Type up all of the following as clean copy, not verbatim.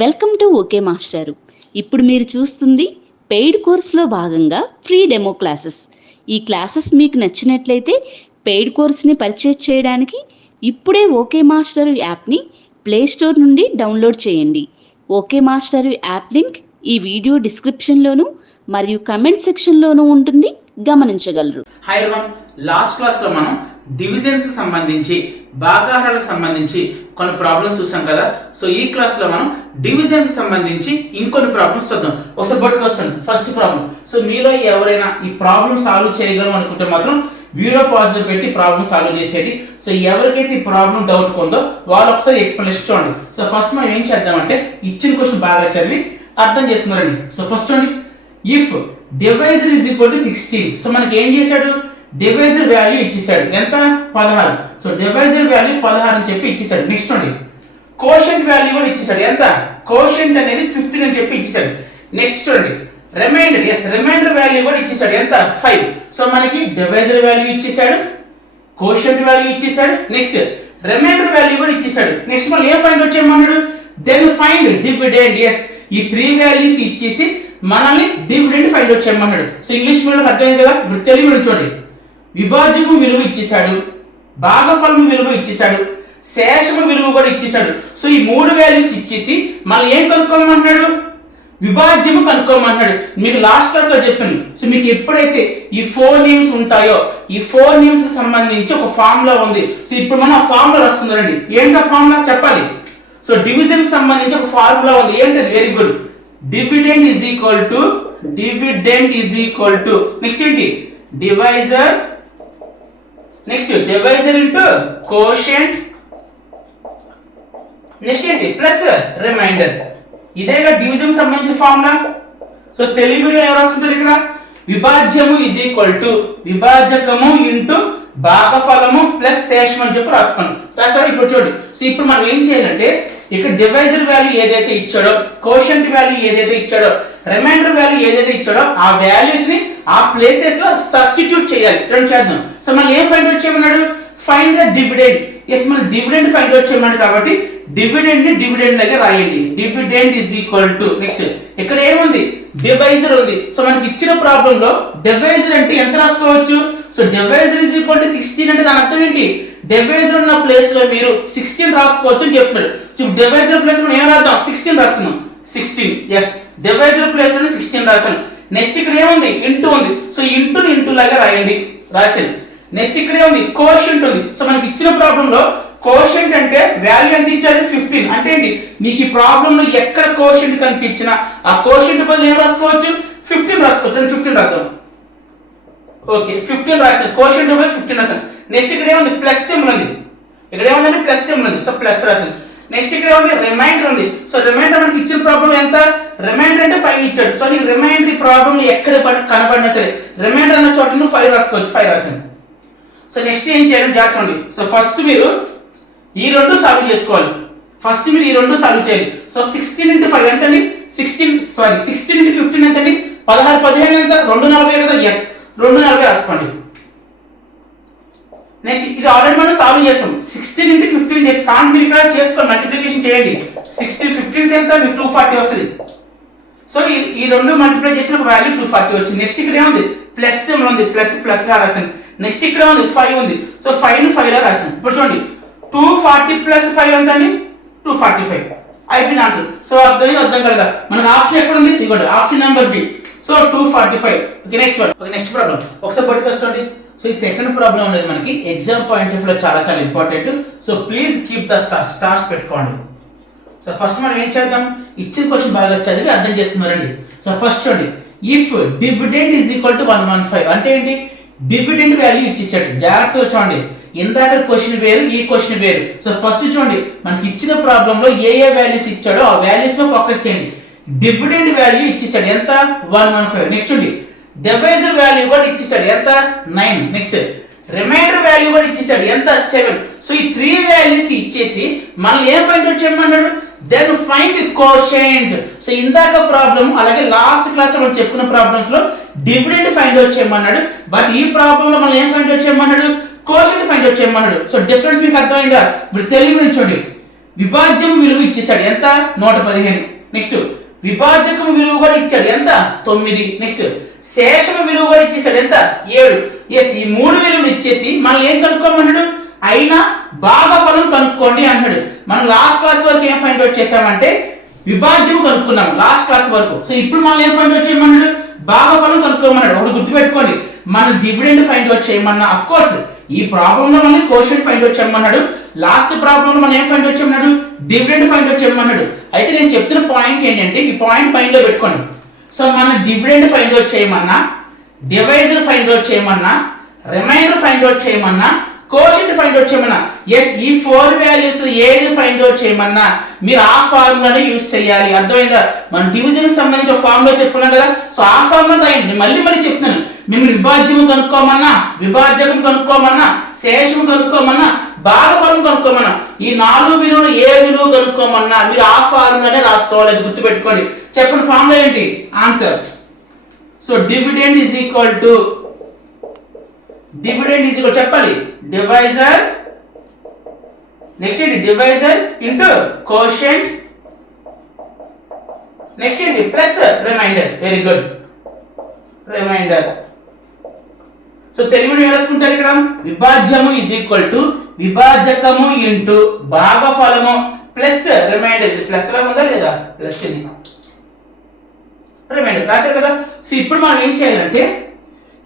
Welcome to okay మాస్టారు. ఇప్పుడు మీరు చూస్తుంది పెయిడ్ కోర్సులో భాగంగా ఫ్రీ డెమో క్లాసెస్. ఈ క్లాసెస్ మీకు నచ్చినట్లయితే పెయిడ్ కోర్స్ని పర్చేజ్ చేయడానికి ఇప్పుడే ఓకే మాస్టర్ యాప్ని ప్లేస్టోర్ నుండి డౌన్లోడ్ చేయండి. ఓకే మాస్టర్ యాప్ లింక్ ఈ వీడియో డిస్క్రిప్షన్లోను మరియు కమెంట్ సెక్షన్లోనూ ఉంటుంది, గమనించగలరు. హాయ్ ఎవరీవన్, లాస్ట్ క్లాస్లో మనం డివిజన్స్కి సంబంధించి భాగాహారాలకు సంబంధించి కొన్ని ప్రాబ్లమ్స్ చూసాం కదా. సో ఈ క్లాస్లో మనం డివిజన్స్కి సంబంధించి ఇంకొన్ని ప్రాబ్లమ్స్ చూద్దాం. ఒకసారి బట్టుకు వస్తుంది ఫస్ట్ ప్రాబ్లం. సో మీలో ఎవరైనా ఈ ప్రాబ్లమ్ సాల్వ్ చేయగలం అనుకుంటే మాత్రం వీడియో పాజిటివ్ పెట్టి ప్రాబ్లమ్ సాల్వ్ చేసేది. సో ఎవరికైతే ఈ ప్రాబ్లం డౌట్ ఉందో వాళ్ళు ఒకసారి ఎక్స్ప్లెనేషన్ చూడండి. సో ఫస్ట్ మనం ఏం చేద్దామంటే ఇచ్చిన క్వశ్చన్ బాగా చదివి అర్థం చేసుకున్నారండి. సో ఫస్ట్ అండి, if divisor is equal to 16. So మనకి ఏం చేశాడు, డివైజర్ వాల్యూ ఇచ్చేసాడు. ఎంత? 16. సో డివైజర్ వాల్యూ 16 అని చెప్పి ఇచ్చేసాడు. నెక్స్ట్ అండి, కోషెంట్ వాల్యూ కూడా ఇచ్చేసాడు. ఎంత? కోషెంట్ అనేది 15 అని చెప్పి ఇచ్చేసాడు. నెక్స్ట్ చూడండి, రిమైండర్, రిమైండర్ వాల్యూ కూడా ఇచ్చేసాడు. ఎంత? 5. సో మనకి డివైజర్ వాల్యూ ఇచ్చేసాడు, కోషెంట్ వాల్యూ ఇచ్చేసాడు, నెక్స్ట్ రిమైండర్ వాల్యూ కూడా ఇచ్చేసాడు. నెక్స్ట్ మనం ఏం ఫైండ్ అవుట్ చేయమన్నాడు, దెన్ ఫైండ్ డివిడెండ్. ఈ 3 వాల్యూస్ ఇచ్చేసి మనల్ని డివిడెండ్ ఫైండ్ అవుట్ చేయమన్నాడు. సో ఇంగ్లీష్ మీడియం అర్థమైంది కదా. ఇప్పుడు తెలుగు మీడియం చూడండి, విభాజకం విలువ ఇచ్చేసాడు, భాగఫలం విలువ ఇచ్చేసాడు, శేషము విలువ కూడా ఇచ్చేసాడు. సో ఈ 3 వాల్యూస్ ఇచ్చేసి మనం ఏం కనుక్కోమన్నాడు, విభాజ్యము కనుక్కోమన్నాడు. మీకు లాస్ట్ క్లాస్ లో చెప్పాను. సో మీకు ఎప్పుడైతే ఈ 4 నేమ్స్ ఉంటాయో ఈ 4 నేమ్స్ కి సంబంధించి ఒక ఫార్ములా ఉంది. సో ఇప్పుడు మనం ఆ ఫార్ములా రాసుకుందామండి. ఏంటో ఫార్ములా చెప్పాలి. సో డివిజన్ కి సంబంధించి ఒక ఫార్ములా ఉంది. ఏంటది? Very good, dividend is equal to next ఏంటి, divisor, next divisor into quotient, next ఏంటి ప్లస్ రిమైండర్. ఇదేగా డివిజన్ సంబంధించిన ఫార్ములా. సో తెలుగు మీడియం ఎవరు రాసుకుంటారు ఇక్కడ, విభాజ్యము ఈజ్ ఈక్వల్ టు విభాజకము ఇంటూ భాగఫలము ప్లస్ శేషం అని చెప్పి రాసుకోండి. రాస్తారా? ఇప్పుడు చూడండి. సో ఇప్పుడు మనం ఏం చేయాలంటే ఇక్కడ డివైజర్ వాల్యూ ఏదైతే ఇచ్చాడో, కోషెంట్ వాల్యూ ఏదైతే ఇచ్చాడో, రిమైండర్ వాల్యూ ఏదైతే ఇచ్చాడో ఆ వాల్యూస్ ని ఆ ప్లేసెస్ లో సబ్స్టిట్యూట్ చేయాలి. రెండు చేద్దాం. సో మనం ఏం ఫైండ్ అవుట్ చేయమన్నాడు, ఫైండ్ ద డివిడెండ్. మనం డివిడెండ్ ఫైండ్ అవుట్ చేయమన్నాడు కాబట్టి డివిడెండ్ ని డివిడెండ్ లాగా రాయండి. Dividend is equal to next ఇక్కడ ఏముంది, డివైజర్ ఉంది. సో మనకి ఇచ్చిన ప్రాబ్లం లో డివైజర్ అంటే ఎంత రాసుకోవచ్చు. So divisor is equal to 16 అంటే దాని అర్థం ఏంటి, డివైజర్ ఉన్న ప్లేస్ లో మీరు 16 రాసుకోవచ్చు అని చెప్తున్నాడు. సో డివైజర్ ప్లేస్ మనం ఏం రాద్దాం, 16 రాసుకుందాం. 16 ఎస్, డివైజర్ ప్లేస్ లో 16 రాసాను. నెక్స్ట్ ఇక్కడ ఏముంది, ఇంటూ ఉంది. సో ఇంటూ లాగా రాయండి, రాసాను. నెక్స్ట్ ఇక్కడ ఏముంది, కోషెంట్ ఉంది. సో మనకి ఇచ్చిన ప్రాబ్లం లో కోషెంట్ అంటే వాల్యూ ఎంత ఇచ్చాడు, 15. అంటే ఏంటి, మీకు ఈ ప్రాబ్లం లో ఎక్కడ కోషెంట్ కనిపించినా ఆ కోషెంట్ బదులు ఏం రాసుకోవచ్చు, 15 రాసుకోవచ్చు. 15 రాద్దాం. ఓకే, 15 రాసాను. కోషెంట్ బదులు 15 రాసాను. నెక్స్ట్ ఇక్కడ ఏముంది, ప్లస్ సింబల్ ఉంది. ఇక్కడ ఏముందండి, ప్లస్ సింబల్ ఉంది. సో ప్లస్ రాసాను. నెక్స్ట్ ఇక్కడ ఏముంది, రిమైండర్ ఉంది. సో రిమైండర్ మనకి ఇచ్చిన ప్రాబ్లం ఎంత, రిమైండర్ అంటే 5 ఇచ్చాడు. సో నీకు రిమైండర్ ప్రాబ్లం ఎక్కడ కనబడినా సరే రిమైండర్ అన్న చోట నువ్వు 5 రాసుకోవచ్చు. 5 రాసాను. సో నెక్స్ట్ ఏం చేయాలి జాగ్రత్త. సో ఫస్ట్ మీరు ఈ రెండు సాల్వ్ చేసుకోవాలి. ఫస్ట్ మీరు ఈ రెండు సాల్వ్ చేయాలి. సో 16 into 5 ఎంతండి, 16 into 15 ఎంతండి, 16 15 ఎంత, 240 కదా. ఎస్, 240 రాసుకోండి. నెక్స్ట్ ఇది ఆల్రెడీ మనం సాల్వ్ చేస్తాం. 16 into 15 చేసి కానీ మీరు ఇక్కడ చేసుకోండి, మల్టిప్లికేషన్ చేయండి. 16 15 ఎంత, మీకు 240 వస్తుంది. సో ఈ రెండు మల్టిప్లై చేసిన ఒక వాల్యూ 240 వచ్చింది. నెక్స్ట్ ఇక్కడ ఏముంది, ప్లస్ ఉంది, ప్లస్ గా రాసాను. నెక్స్ట్ ఇక్కడ ఉంది 5 ఉంది. సో 5 ని 5 లా రాసాను. ఇప్పుడు చూడండి, 240 ప్లస్ 5 ఎంత అండి, 245 అయిపోయింది ఆన్సర్. సో అర్థం కదా. మనకు ఆప్షన్ ఎక్కడ ఉంది, ఇదిగోండి option number B. So 245. Okay, next problem ఒకసారి పట్టుకొస్తుంది. సో ఈ సెకండ్ ప్రాబ్లం అనేది మనకి ఎగ్జామ్ పాయింట్ ఆఫ్ లో చాలా important. So please keep the stars పెట్టుకోండి. సో ఫస్ట్ మనం ఏం చేద్దాం, ఇచ్చిన క్వశ్చన్ బాగా చదివి అర్థం చేసుకున్నారండి. సో ఫస్ట్ చూడండి, if dividend is equal to 115 అంటే ఏంటి, డివిడెండ్ వాల్యూ ఇచ్చేసాడు. జాగ్రత్తగా చూడండి, ఇందాక క్వశ్చన్ వేరు, ఈ క్వశ్చన్ వేరు. సో ఫస్ట్ చూడండి, మనకి ఇచ్చిన ప్రాబ్లం లో ఏ వాల్యూస్ ఇచ్చాడో ఆ వాల్యూస్ లో ఫోకస్ చేయండి. డివిడెండ్ వాల్యూ ఇచ్చేసాడు. ఎంత? 115. నెక్స్ట్ చూడండి, డివైజర్ వాల్యూ కూడా ఇచ్చేసాడు. ఎంత? 9. నెక్స్ట్ రిమైండర్ వాల్యూ కూడా ఇచ్చేసాడు. ఎంత? 7. సో ఈ 3 వాల్యూస్ ఇచ్చేసి మనం ఏం ఫైండ్ అవుట్ చేయమన్నాడు, దెన్ ఫైండ్ కోషెంట్. సో ఇందాక ప్రాబ్లం అలాగే లాస్ట్ క్లాస్ లో మనం చెప్పుకున్న ప్రాబ్లమ్స్ లో డివిడెండ్ ఫైండ్ అవుట్ చేయమన్నాడు. బట్ ఈ ప్రాబ్లం లో మనం ఏం ఫైండ్ అవుట్ చేయమన్నాడు, కోషెంట్ ఫైండ్ అవుట్ చేయమన్నాడు. సో డిఫరెన్స్ మీకు అర్థమైందా? ఇప్పుడు తెలుగు నుంచి చూడండి, విభాజ్యం విలువ ఇచ్చేసాడు ఎంత 115. నెక్స్ట్ విభాజకం విలువ కూడా ఇచ్చాడు ఎంత 9. నెక్స్ట్ శేషం విలువ కూడా ఇచ్చేసాడు ఎంత 7. ఎస్ ఈ 3 విలువలు ఇచ్చేసి మనం ఏం కనుక్కోమన్నాడు అయినా భాగఫలం కనుక్కోండి అన్నాడు. మనం లాస్ట్ క్లాస్ వరకు ఏం ఫైండ్ అవుట్ చేసామంటే విభాజ్యం కనుక్కున్నాం లాస్ట్ క్లాస్ వరకు. సో ఇప్పుడు మనం ఏం ఫైండ్ అవుట్ చేయమన్నాడు భాగఫలం కనుక్కోమన్నాడు. ఒకటి గుర్తుపెట్టుకోండి మనం డివిడెండ్ ఫైండ్ అవుట్ చేయమన్నా అఫ్ కోర్స్ ఈ ప్రాబ్లం లో మనం కోషెంట్ ఫైండ్ అవుట్ చేయమన్నాడు. లాస్ట్ ప్రాబ్లం లో మనం ఏం ఫైండ్ అవుట్ చేయమన్నాడు డివిడెండ్ ఫైండ్ అవుట్ చేయమన్నాడు. అయితే నేను చెప్తున్న పాయింట్ ఏంటంటే ఈ పాయింట్ మైండ్ లో పెట్టుకోండి. సో మనం డివిడెండ్ ఫైండ్ అవుట్ చేయమన్నా డివైజర్ ఫైండ్ అవుట్ చేయమన్నా రిమైండర్ ఫైండ్ అవుట్ చేయమన్నా కోషెంట్ ఫైండ్ అవుట్ చేయమన్నా ఎస్ ఈ 4 వాల్యూస్ ఏది ఫైండ్ అవుట్ చేయమన్నా మీరు ఆ ఫార్ములానే యూజ్ చేయాలి. అర్థమైందా? మనం డివిజన్ సంబంధించి ఒక ఫార్ములా చెప్పుకున్నాం కదా. సో ఆ ఫార్ములా రాయండి. మళ్ళీ చెప్తున్నాను మేము విభాజ్యం కనుక్కోమన్నా విభాజకం కనుక్కోమన్నా శేషం కనుక్కోమన్నా భాగఫలం కనుక్కోమన్నా ఈ 4 విలువలు ఏ విలువ కనుక్కోమన్నా మీరు ఆ ఫార్ములానే రాసుకోవాలి. అది గుర్తుపెట్టుకోండి. చెప్పండి ఫార్ములా ఏంటి answer. So dividend is equal to చెప్పాలి డివైజర్ నెక్స్ట్ ఏంటి డివైజర్ ఇంటూ కోషెంట్ నెక్స్ట్ ఏంటి plus remainder. Very good remainder. So తెలుగులో ఏం రాసుకుంటారు ఇక్కడ విభాజ్యము ఈజ్ ఈక్వల్ టు విభాజకము ఇంటూ భాగఫలము ప్లస్ రిమైండర్. ఇది ప్లస్ లాగా ఉందా లేదా ప్లస్ ఇది రిమైండర్ రాశారు కదా. సో ఇప్పుడు మనం ఏం చేయాలంటే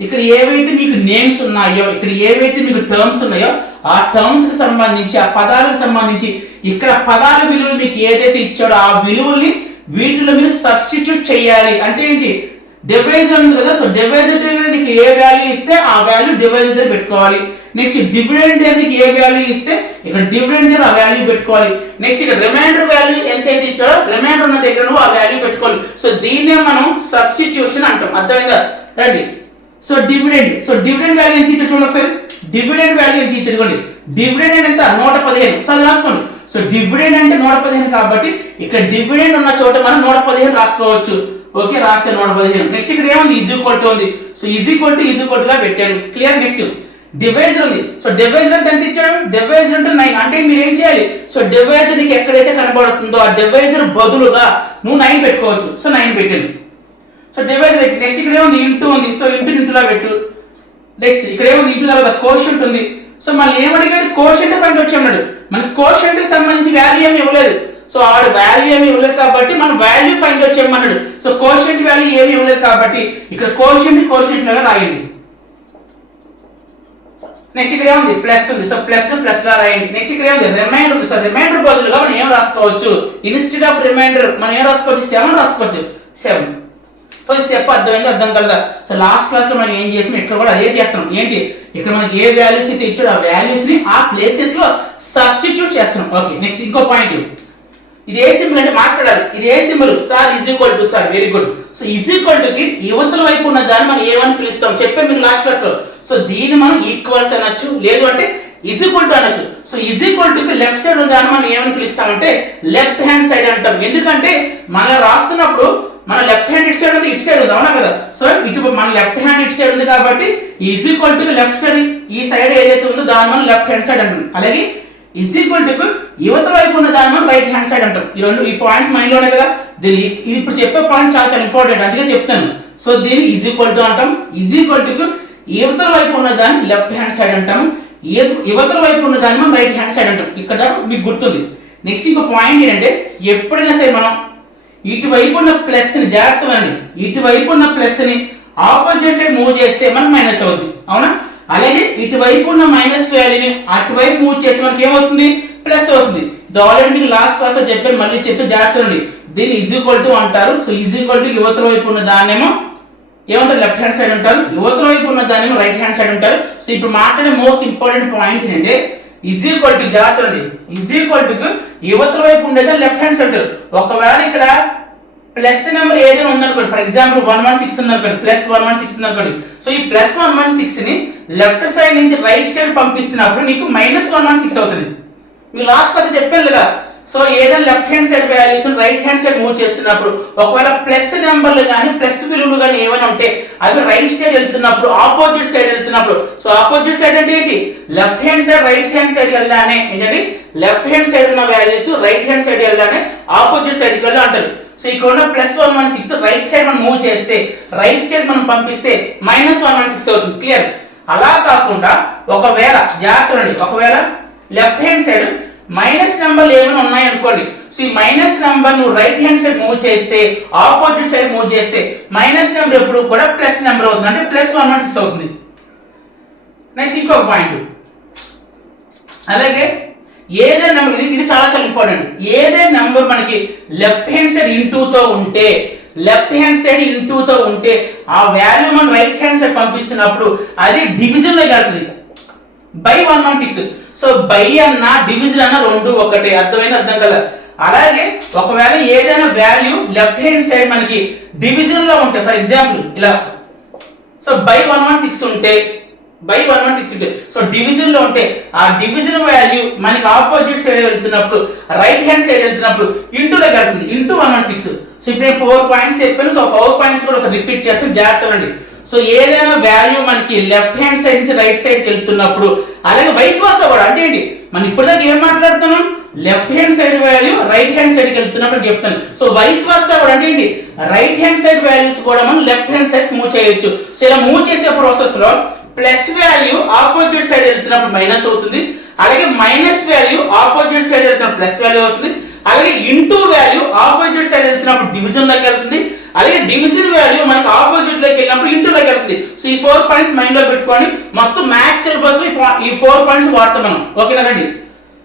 ఇక్కడ ఏవైతే మీకు నేమ్స్ ఉన్నాయో ఇక్కడ ఏవైతే మీకు టర్మ్స్ ఉన్నాయో ఆ టర్మ్స్ కి సంబంధించి ఆ పదాలకు సంబంధించి ఇక్కడ పదాల విలువలు మీకు ఏదైతే ఇచ్చాడో ఆ విలువల్ని వీటిలో మీరు సబ్స్టిట్యూట్ చేయాలి. అంటే ఏంటి డివైజర్ ఉంది కదా. సో డివైజర్ దగ్గర నీకు ఏ వాల్యూ ఇస్తే ఆ వాల్యూ డివైజర్ దగ్గర పెట్టుకోవాలి. నెక్స్ట్ డివిడెండ్ దగ్గర నీకు ఏ వాల్యూ ఇస్తే ఇక్కడ డివిడెండ్ దగ్గర ఆ వాల్యూ పెట్టుకోవాలి. నెక్స్ట్ ఇక్కడ రిమైండర్ వాల్యూ ఎంత అయితే ఇచ్చాడో రిమైండర్ ఉన్న దగ్గర నువ్వు ఆ వాల్యూ పెట్టుకోవాలి. సో దీన్నే మనం సబ్స్టిట్యూషన్ అంటాం. అర్థమైందా? రండి. సో డివిడెండ్ వాల్యూ ఎంత ఇచ్చాడు చూడండి ఒకసారి. డివిడెండ్ వాల్యూ ఎంత ఇచ్చాడు ఇవ్వండి. డివిడెండ్ ఎంత 115. సో అది రాసుకోండి. సో డివిడెండ్ అంటే 115 కాబట్టి ఇక్కడ డివిడెండ్ ఉన్న చోట మనం 115 రాసుకోవచ్చు. ఓకే రాసే 115. నెక్స్ట్ ఇక్కడ ఏముంది ఈజ్ ఈక్వల్ టు ఉంది. సో ఈజ్ ఈక్వల్ గా పెట్టాను. క్లియర్. నెక్స్ట్ డివైజర్ ఉంది. సో డివైజర్ అంటే ఎంత ఇచ్చాడు డివైజర్ అంటే 9. అంటే మీరు ఏం చేయాలి సో డివైజర్ నీకు ఎక్కడైతే కనబడుతుందో ఆ డివైజర్ బదులుగా నువ్వు 9 పెట్టుకోవచ్చు. సో 9 పెట్టాను. సో డివైజర్ నెక్స్ట్ ఇక్కడ ఏముంది ఇంటూ ఉంది. సో ఇంటూ లా పెట్టు. నెక్స్ట్ ఇక్కడ ఏముంది ఇంటూ తర్వాత కోషెంట్ ఉంది. సో మళ్ళీ ఏమడిగాడు కోషెంట్ ఫైండ్ అవుట్ చేయమన్నాడు. మనకి కోషెంట్ కి సంబంధించి వాల్యూ ఏమి ఇవ్వలేదు. సో ఆవిడ వాల్యూ ఏమి ఇవ్వలేదు కాబట్టి మనం వాల్యూ ఫైండ్ అవుట్ చేయమన్నాడు. సో కోషెంట్ వాల్యూ ఏమి ఇవ్వలేదు కాబట్టి ఇక్కడ కోషెంట్ లాగా రాయండి. నెక్స్ట్ ఇక్కడ ఏముంది ప్లస్ ఉంది. సో ప్లస్ లా రాయండి. నెక్స్ట్ ఇక్కడ ఏముంది రిమైండర్ ఉంది. సో రిమైండర్ బదులుగా మనం ఏం రాసుకోవచ్చు ఇన్స్టెడ్ ఆఫ్ రిమైండర్ మనం ఏం రాసుకోవచ్చు 7 రాసుకోవచ్చు 7. సో ఈ స్టెప్ అర్థమైంది అర్థం కలదా. సో లాస్ట్ క్లాస్ లో మనం ఏం చేసాం ఇక్కడ కూడా అదే చేస్తాం. ఏంటి ఇక్కడ మనకి ఏ వాల్యూస్ అయితే ఇచ్చాడో ఆ వాల్యూస్ ని ఆ ప్లేసెస్ లో సబ్స్టిట్యూట్ చేస్తున్నాం. ఓకే నెక్స్ట్ ఇంకో పాయింట్. ఇది ఏ సింబల్ అంటే మాట్లాడాలి. ఇది ఏ symbol sir is equal to sir. Very good. So is equal to కి యువతల వైపు ఉన్న దాన్ని మనం ఏమని పిలుస్తాం చెప్పే మీకు లాస్ట్ క్లాస్ లో. సో దీన్ని మనం ఈక్వల్స్ అనొచ్చు లేదు అంటే ఈజ్ ఈక్వల్ టు అనొచ్చు. సో ఈజ్ ఈక్వల్ టు కి లెఫ్ట్ సైడ్ ఉన్న దాన్ని మనం ఏమని పిలుస్తామంటే లెఫ్ట్ హ్యాండ్ సైడ్ అంటాం. ఎందుకంటే మనం రాస్తున్నప్పుడు మన లెఫ్ట్ హ్యాండ్ ఇటు సైడ్ ఉంది ఇటు సైడ్ ఉంది అవునా కదా. సో ఇటు మన లెఫ్ట్ హ్యాండ్ ఇటు సైడ్ ఉంది కాబట్టి is equal to left side ఈ సైడ్ ఏదైతే ఉందో దాన్ని మనం లెఫ్ట్ హ్యాండ్ సైడ్ అంటాం. అలాగే ఈజ్ ఈక్వల్ టు యువత వైపు ఉన్న దాన్ని మనం రైట్ హ్యాండ్ సైడ్ అంటాం. ఈ పాయింట్స్ మైండ్ లోనే కదా. దీని ఇప్పుడు చెప్పే పాయింట్ చాలా ఇంపార్టెంట్ అందుకే చెప్తాను. సో దీన్ని ఈజ్ ఈక్వల్ టు అంటాం. ఈజ్ ఈక్వల్ టు యువతల వైపు ఉన్న దాన్ని లెఫ్ట్ హ్యాండ్ సైడ్ అంటాం. యువతల వైపు ఉన్న దాన్ని మనం రైట్ హ్యాండ్ సైడ్ అంటాం. ఇక్కడ మీకు గుర్తుంది. నెక్స్ట్ ఇంకో పాయింట్ ఏంటంటే ఎప్పుడైనా సరే మనం ఇటువైపు ఉన్న ప్లస్ ని జాగ్రత్తగా ఇటువైపు ఉన్న ప్లస్ ని ఆపోజిట్ సైడ్ మూవ్ చేస్తే మనకు మైనస్ అవుతుంది అవునా. అలాగే ఇటువైపు ఉన్న మైనస్ వాల్యూని అటువైపు మూవ్ చేస్తే మనకి ఏమవుతుంది ప్లస్ అవుతుంది. ఇది ఆల్రెడీ మీకు లాస్ట్ క్లాస్ లో చెప్పాను మళ్ళీ చెప్పి జాగ్రత్త ఉంది. దీన్ని ఈజ్ ఈక్వల్ టు అంటారు. సో ఈజ్ ఈక్వల్ టు యువతల వైపు ఉన్న దాన్నేమో ఏమంటారు లెఫ్ట్ హ్యాండ్ సైడ్ అంటారు. యువతల వైపు ఉన్న దాన్నేమో రైట్ హ్యాండ్ సైడ్ అంటారు. సో ఇప్పుడు మాట్లాడే మోస్ట్ ఇంపార్టెంట్ పాయింట్ ఏంటంటే ఈజ్ ఈక్వల్ టు జాగ్రత్త అండి. ఈజ్ ఈక్వల్ టు యువతల వైపు ఉండేది లెఫ్ట్ హ్యాండ్ సైడ్. ఒకవేళ ఇక్కడ ప్లస్ నెంబర్ ఏదైనా ఉందనుకోండి ఫర్ ఎగ్జాంపుల్ 116 ఉందనుకోండి ప్లస్ 116 ఉందనుకోండి. సో ఈ ప్లస్ 116 ని లెఫ్ట్ సైడ్ నుంచి రైట్ సైడ్ పంపిస్తున్నప్పుడు నీకు మైనస్ 116 అవుతుంది. మీరు లాస్ట్ క్లాస్ చెప్పాను కదా సో ఏదైనా left hand side values right hand side move చేస్తున్నప్పుడు ఒకవేళ ప్లస్ నెంబర్లు కానీ ప్లస్ విలువలు కానీ ఏమైనా ఉంటే అవి రైట్ సైడ్ వెళ్తున్నప్పుడు ఆపోజిట్ సైడ్ వెళ్తున్నప్పుడు, సో ఆపోజిట్ సైడ్ అంటే ఏంటి, left hand side right hand side వెళ్ళానే ఏంటంటే లెఫ్ట్ హ్యాండ్ సైడ్ ఉన్న వాల్యూస్ రైట్ హ్యాండ్ సైడ్ వెళ్ళానే ఆపోజిట్ సైడ్కి వెళ్ళి అంటారు. సో ఇక్కడ ఉన్న +116 రైట్ సైడ్ మనం మూవ్ చేస్తే రైట్ సైడ్ మనం పంపిస్తే -116 అవుతుంది. క్లియర్? అలా కాకుండా ఒకవేళ జాగ్రత్త, ఒకవేళ లెఫ్ట్ హ్యాండ్ సైడ్ మైనస్ నెంబర్లు ఏమైనా ఉన్నాయనుకోండి, సో ఈ మైనస్ నెంబర్ నువ్వు రైట్ హ్యాండ్ సైడ్ మూవ్ చేస్తే ఆపోజిట్ సైడ్ మూవ్ చేస్తే మైనస్ నెంబర్ ఎప్పుడు కూడా ప్లస్ నెంబర్ అవుతుంది, అంటే +116 అవుతుంది. నెక్స్ట్ ఇంకొక పాయింట్, అలాగే ఏదైనా నెంబర్, ఇది చాలా చాలా ఇంపార్టెంట్, ఏదైనా నెంబర్ మనకి లెఫ్ట్ హ్యాండ్ సైడ్ ఇంటూతో ఉంటే, లెఫ్ట్ హ్యాండ్ సైడ్ ఇంటూతో ఉంటే ఆ వాల్యూ మనం రైట్ హ్యాండ్ సైడ్ పంపిస్తున్నప్పుడు అది డివిజన్ లోకి వెళ్తుంది బై 116. సో బై అన్న డివిజన్ అన్న రెండు ఒకటే, అర్థమైంది? అర్థం కదా? అలాగే ఒకవేళ ఏదైనా వాల్యూ లెఫ్ట్ హ్యాండ్ సైడ్ మనకి డివిజన్ లో ఉంటే, ఫర్ ఎగ్జాంపుల్ ఇలా, సో బై 116 ఉంటే, బై 116 ఉంటే, సో డివిజన్ లో ఉంటే ఆ డివిజన్ వాల్యూ మనకి ఆపోజిట్ సైడ్ వెళ్తున్నప్పుడు రైట్ హ్యాండ్ సైడ్ వెళ్తున్నప్పుడు ఇంటూలోకి వెళ్తుంది, ఇంటూ 116. సో ఇప్పుడు నేను 4 పాయింట్స్ చెప్పాను, సో 4 పాయింట్స్ కూడా ఒకసారి రిపీట్ చేస్తాను, జాగ్రత్తగా. సో ఏదైనా వాల్యూ మనకి లెఫ్ట్ హ్యాండ్ సైడ్ నుంచి రైట్ సైడ్కి వెళ్తున్నప్పుడు, అలాగే వైస్ వర్సా కూడా, అంటే ఏంటి, మనం ఇప్పటిదాకా ఏం మాట్లాడుతున్నాం, left hand side value right hand సైడ్కి వెళ్తున్నప్పుడు చెప్తాను. సో వైస్ వర్సా కూడా అంటే ఏంటి, రైట్ హ్యాండ్ సైడ్ వాల్యూస్ కూడా మనం లెఫ్ట్ హ్యాండ్ సైడ్ మూవ్ చేయొచ్చు. సో ఇలా మూవ్ చేసే ప్రాసెస్ లో ప్లస్ వాల్యూ ఆపోజిట్ సైడ్ వెళ్తున్నప్పుడు మైనస్ అవుతుంది, అలాగే మైనస్ వాల్యూ ఆపోజిట్ సైడ్ వెళ్తున్నప్పుడు ప్లస్ వాల్యూ అవుతుంది, అలాగే ఇంటూ వాల్యూ ఆపోజిట్ సైడ్ వెళ్తున్నప్పుడు డివిజన్ లోకి వెళ్తుంది, అలాగే డివిజన్ వాల్యూ మనకి ఆపోజిట్ లోకి వెళ్ళినప్పుడు ఇంటూ లోకి వెళ్తుంది. సో ఈ 4 పాయింట్స్ మైండ్ లో పెట్టుకొని మొత్తం మ్యాథ్స్ సిలబస్ ఈ 4 పాయింట్స్ వాడతాం మనం. ఓకేనా రండి?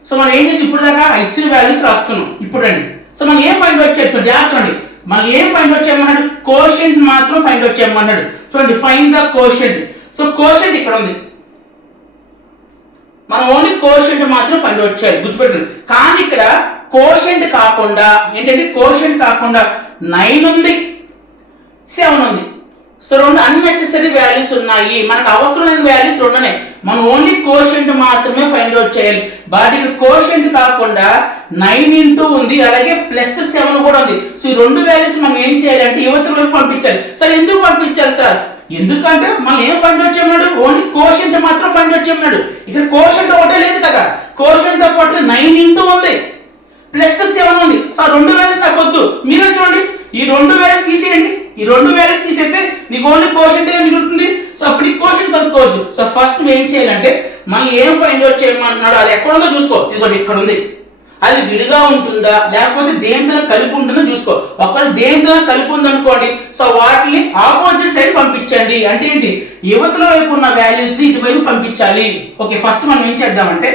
సో మనం ఏం చేసి ఇప్పుడు దాకా ఇచ్చిన వాల్యూస్ రాసుకున్నాం. ఇప్పుడు రండి, సో మనం ఏం ఫైండ్ అవుట్ చేయొచ్చు, జాగ్రత్త అండి. మనం ఏం ఫైండ్ అవుట్ చేయమన్నాడు, కోషెంట్ మాత్రం ఫైండ్ అవుట్ చేయమన్నాడు. చూడండి, find the quotient. So quotient ఇక్కడ ఉంది, మనం ఓన్లీ కోషెంట్ మాత్రం ఫైండ్ అవుట్ చేయాలి, గుర్తుపెట్టండి. కానీ ఇక్కడ కోషెంట్ కాకుండా ఏంటంటే, కోషెంట్ కాకుండా 9 ఉంది, 7 ఉంది. సో రెండు అన్నెసెసరీ వాల్యూస్ ఉన్నాయి, మనకు అవసరం లేని వాల్యూస్ రెండునే, మనం ఓన్లీ కోషెంట్ మాత్రమే ఫైండ్ అవుట్ చేయాలి. బట్ ఇక్కడ కోషెంట్ కాకుండా 9 ఇంటూ ఉంది, అలాగే +7 కూడా ఉంది. సో ఈ రెండు వాల్యూస్ మనం ఏం చేయాలి అంటే యువతల వైపు పంపించాలి. సార్ ఎందుకు పంపించాలి సార్? ఎందుకంటే మనం ఏం ఫైండ్ అవుట్ చేయమన్నాడు, ఓన్లీ కోషెంట్ మాత్రం ఫైండ్ అవుట్ చేయమన్నాడు. ఇక్కడ కోషెంట్ ఒకటే లేదు కదా, కోషెంట్ తో పాటు 9 ఇంటూ ఉంది, +7 ఉంది. సో ఆ రెండు వాల్యూస్ నాకు వద్దు, మీరే చూడండి, ఈ రెండు వాల్యూస్ తీసేయండి, ఈ రెండు వాల్యూస్ తీసేస్తే నీకు ఓన్లీ కోషెంట్ మిగులుతుంది. సో అప్పుడు ఈ కోషెంట్ కనుక్కోవచ్చు. సో ఫస్ట్ ఏం చేయాలంటే మనం ఏం ఫైండ్ అవుట్ చేయమంటున్నాడు, అది ఎక్కడ ఉందో చూసుకో. ఇదిగోండి ఇక్కడ ఉంది, అది విడిగా ఉంటుందా లేకపోతే దేనితో కలిపి ఉంటుందో చూసుకో. ఒకవేళ దేనితో కలిపి ఉంది అనుకోండి, సో వాటిని ఆపోజిట్ సైడ్ పంపించండి. అంటే ఏంటి, యువతల వైపు ఉన్న వాల్యూస్ ని ఇటువైపు పంపించాలి. ఓకే, ఫస్ట్ మనం ఏం చేద్దామంటే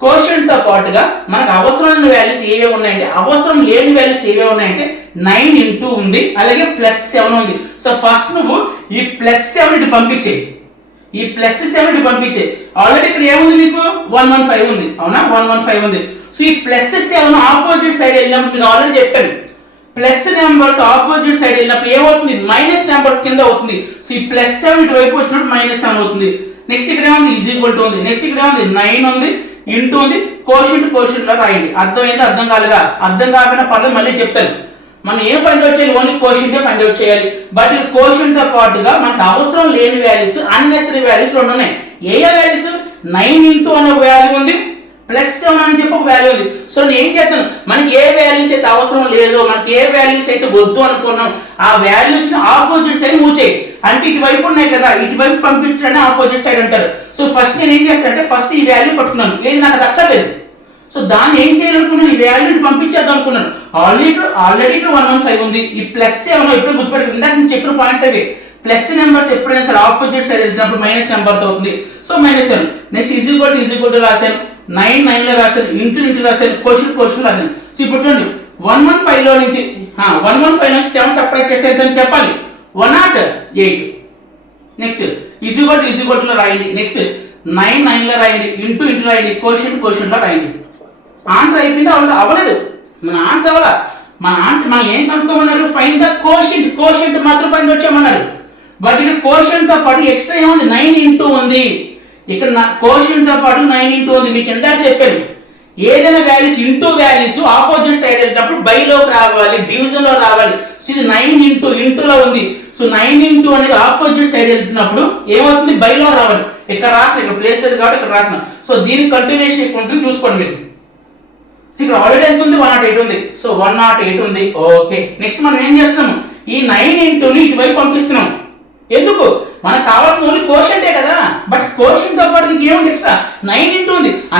కోషెంట్ తో పాటుగా మనకు అవసరమైన వాల్యూస్ ఏవే ఉన్నాయంటే, అవసరం లేని వాల్యూస్ ఏవే ఉన్నాయంటే 9 ఇంటూ ఉంది, అలాగే +7 ఉంది. సో ఫస్ట్ నువ్వు ఈ +7 ఇటు పంపించేయి, ఈ +7 ఇటు పంపించే. ఆల్రెడీ ఇక్కడ ఏముంది మీకు 115 ఉంది, అవునా? 115 ఉంది. సో ఈ +7 ఆపోజిట్ సైడ్ వెళ్ళినప్పుడు నేను ఆల్రెడీ చెప్పాను, ప్లస్ నెంబర్స్ ఆపోజిట్ సైడ్ వెళ్ళినప్పుడు ఏమవుతుంది, మైనస్ నెంబర్స్ కింద అవుతుంది. సో ఈ +7 ఇటు వైపు వచ్చినప్పుడు -7 అవుతుంది. నెక్స్ట్ ఇక్కడ ఏముంది, = ఉంది. నెక్స్ట్ ఇక్కడ ఏముంది, 9 ఉంది, ఇంటూ ఉంది, కోషెంట్ లో రాయండి. అర్థమైంది? అర్థం కాలేదా? అర్థం కాకపోయినా పర్లేదు, మళ్ళీ చెప్తాను. మనం ఏం ఫైండ్ అవుట్ చేయాలి, ఓన్లీ కోషెంటే ఫైండ్ అవుట్ చేయాలి. బట్ కోషెంట్ తో పాటుగా మనకు అవసరం లేని వాల్యూస్, అన్నెసరీ వాల్యూస్ రెండు ఉన్నాయి. ఏ వాల్యూస్, 9 ఇంటూ అనే ఒక వాల్యూ ఉంది, +7 అని చెప్పి ఒక వాల్యూ ఉంది. సో నేను ఏం చేస్తాను, మనకి ఏ వాల్యూస్ అయితే అవసరం లేదో, మనకి ఏ వాల్యూస్ అయితే వద్దు అనుకున్నాం, ఆ వాల్యూస్ ని ఆపోజిట్ సైడ్ మూవ్ చేయి. అంటే ఇటువైపు ఉన్నాయి కదా, ఇటువైపు పంపించడానికి ఆపోజిట్ సైడ్ అంటారు. సో ఫస్ట్ నేను ఏం చేస్తాను అంటే, ఫస్ట్ ఈ వాల్యూ పట్టుకున్నాను, ఏది నాకు దక్కలేదు. సో దాన్ని ఏం చేయాలనుకున్నాను, ఈ వాల్యూని పంపించేద్దాం అనుకున్నాను. ఆల్రెడీ ఇక్కడ 115 ఉంది, ఈ +7 ఎప్పుడు గుర్తుపెట్టుకుని, ఇందాక నేను చెప్పిన పాయింట్స్ అవి. ప్లస్ నెంబర్స్ ఎప్పుడైనా సరే ఆపోజిట్ సైడ్ వెళ్తున్నప్పుడు మైనస్ నెంబర్తో అవుతుంది. సో -7. నెక్స్ట్ ఈజ్ రాశాను, 9 లో రాశాను, ఇంటూ రాశాను, క్వశ్చన్ రాశాను. సో ఇప్పుడు చూడండి, 115 లో నుంచి 7 సబ్ట్రాక్ట్ చేస్తే ఎంత చెప్పాలి, 108. నెక్స్ట్ ఈజ్ లో రాయండి. నెక్స్ట్ 9 లో రాయండి, ఇంటూ రాయండి, క్వశ్చన్ లో రాయండి. ఆన్సర్ అయిపోయింది, అవ్వలేదు, మన ఆన్సర్ అవ్వాల. మన ఆన్సర్ మనం ఏం కనుక్కోమన్నారు, ఫైండ్ ద కోషెంట్ మాత్రం ఫైండ్ అవుట్ చేయమన్నారు. బట్ ఇక్కడ కోషెంట్ తో పాటు ఎక్స్ట్రా ఏముంది, 9 ఇంటూ ఉంది. ఇక్కడ కోషెంట్ తో పాటు 9 ఇంటూ ఉంది. మీకు ఎంత చెప్పాను, ఏదైనా values into values opposite side వెళ్ళినప్పుడు బైలోకి రావాలి, డివిజన్ లో రావాలి. సో ఇది 9 ఇంటూలో ఉంది. సో 9 అనేది ఆపోజిట్ సైడ్ వెళ్తున్నప్పుడు ఏమవుతుంది, బైలో రావాలి. ఇక్కడ రాసిన, ఇక్కడ ప్లేస్ లేదు కాబట్టి ఇక్కడ రాసిన. సో దీని కంటిన్యూషన్ ఇక్కడ ఉంటుంది, చూసుకోండి మీరు. సో ఇక్కడ ఆల్రెడీ ఎంత ఉంది, 108 ఉంది. సో 108 ఉంది. ఓకే, నెక్స్ట్ మనం ఏం చేస్తున్నాము, ఈ 9 ని ఇటువైపు పంపిస్తున్నాం. ఎందుకు, మనకు కావాల్సిన ఓన్లీ కోషంటే కదా. బట్ కోషంట్ తో పాటు ఇంకేముంది ఎక్స్ట్రా, 9 ఉంది. ఆ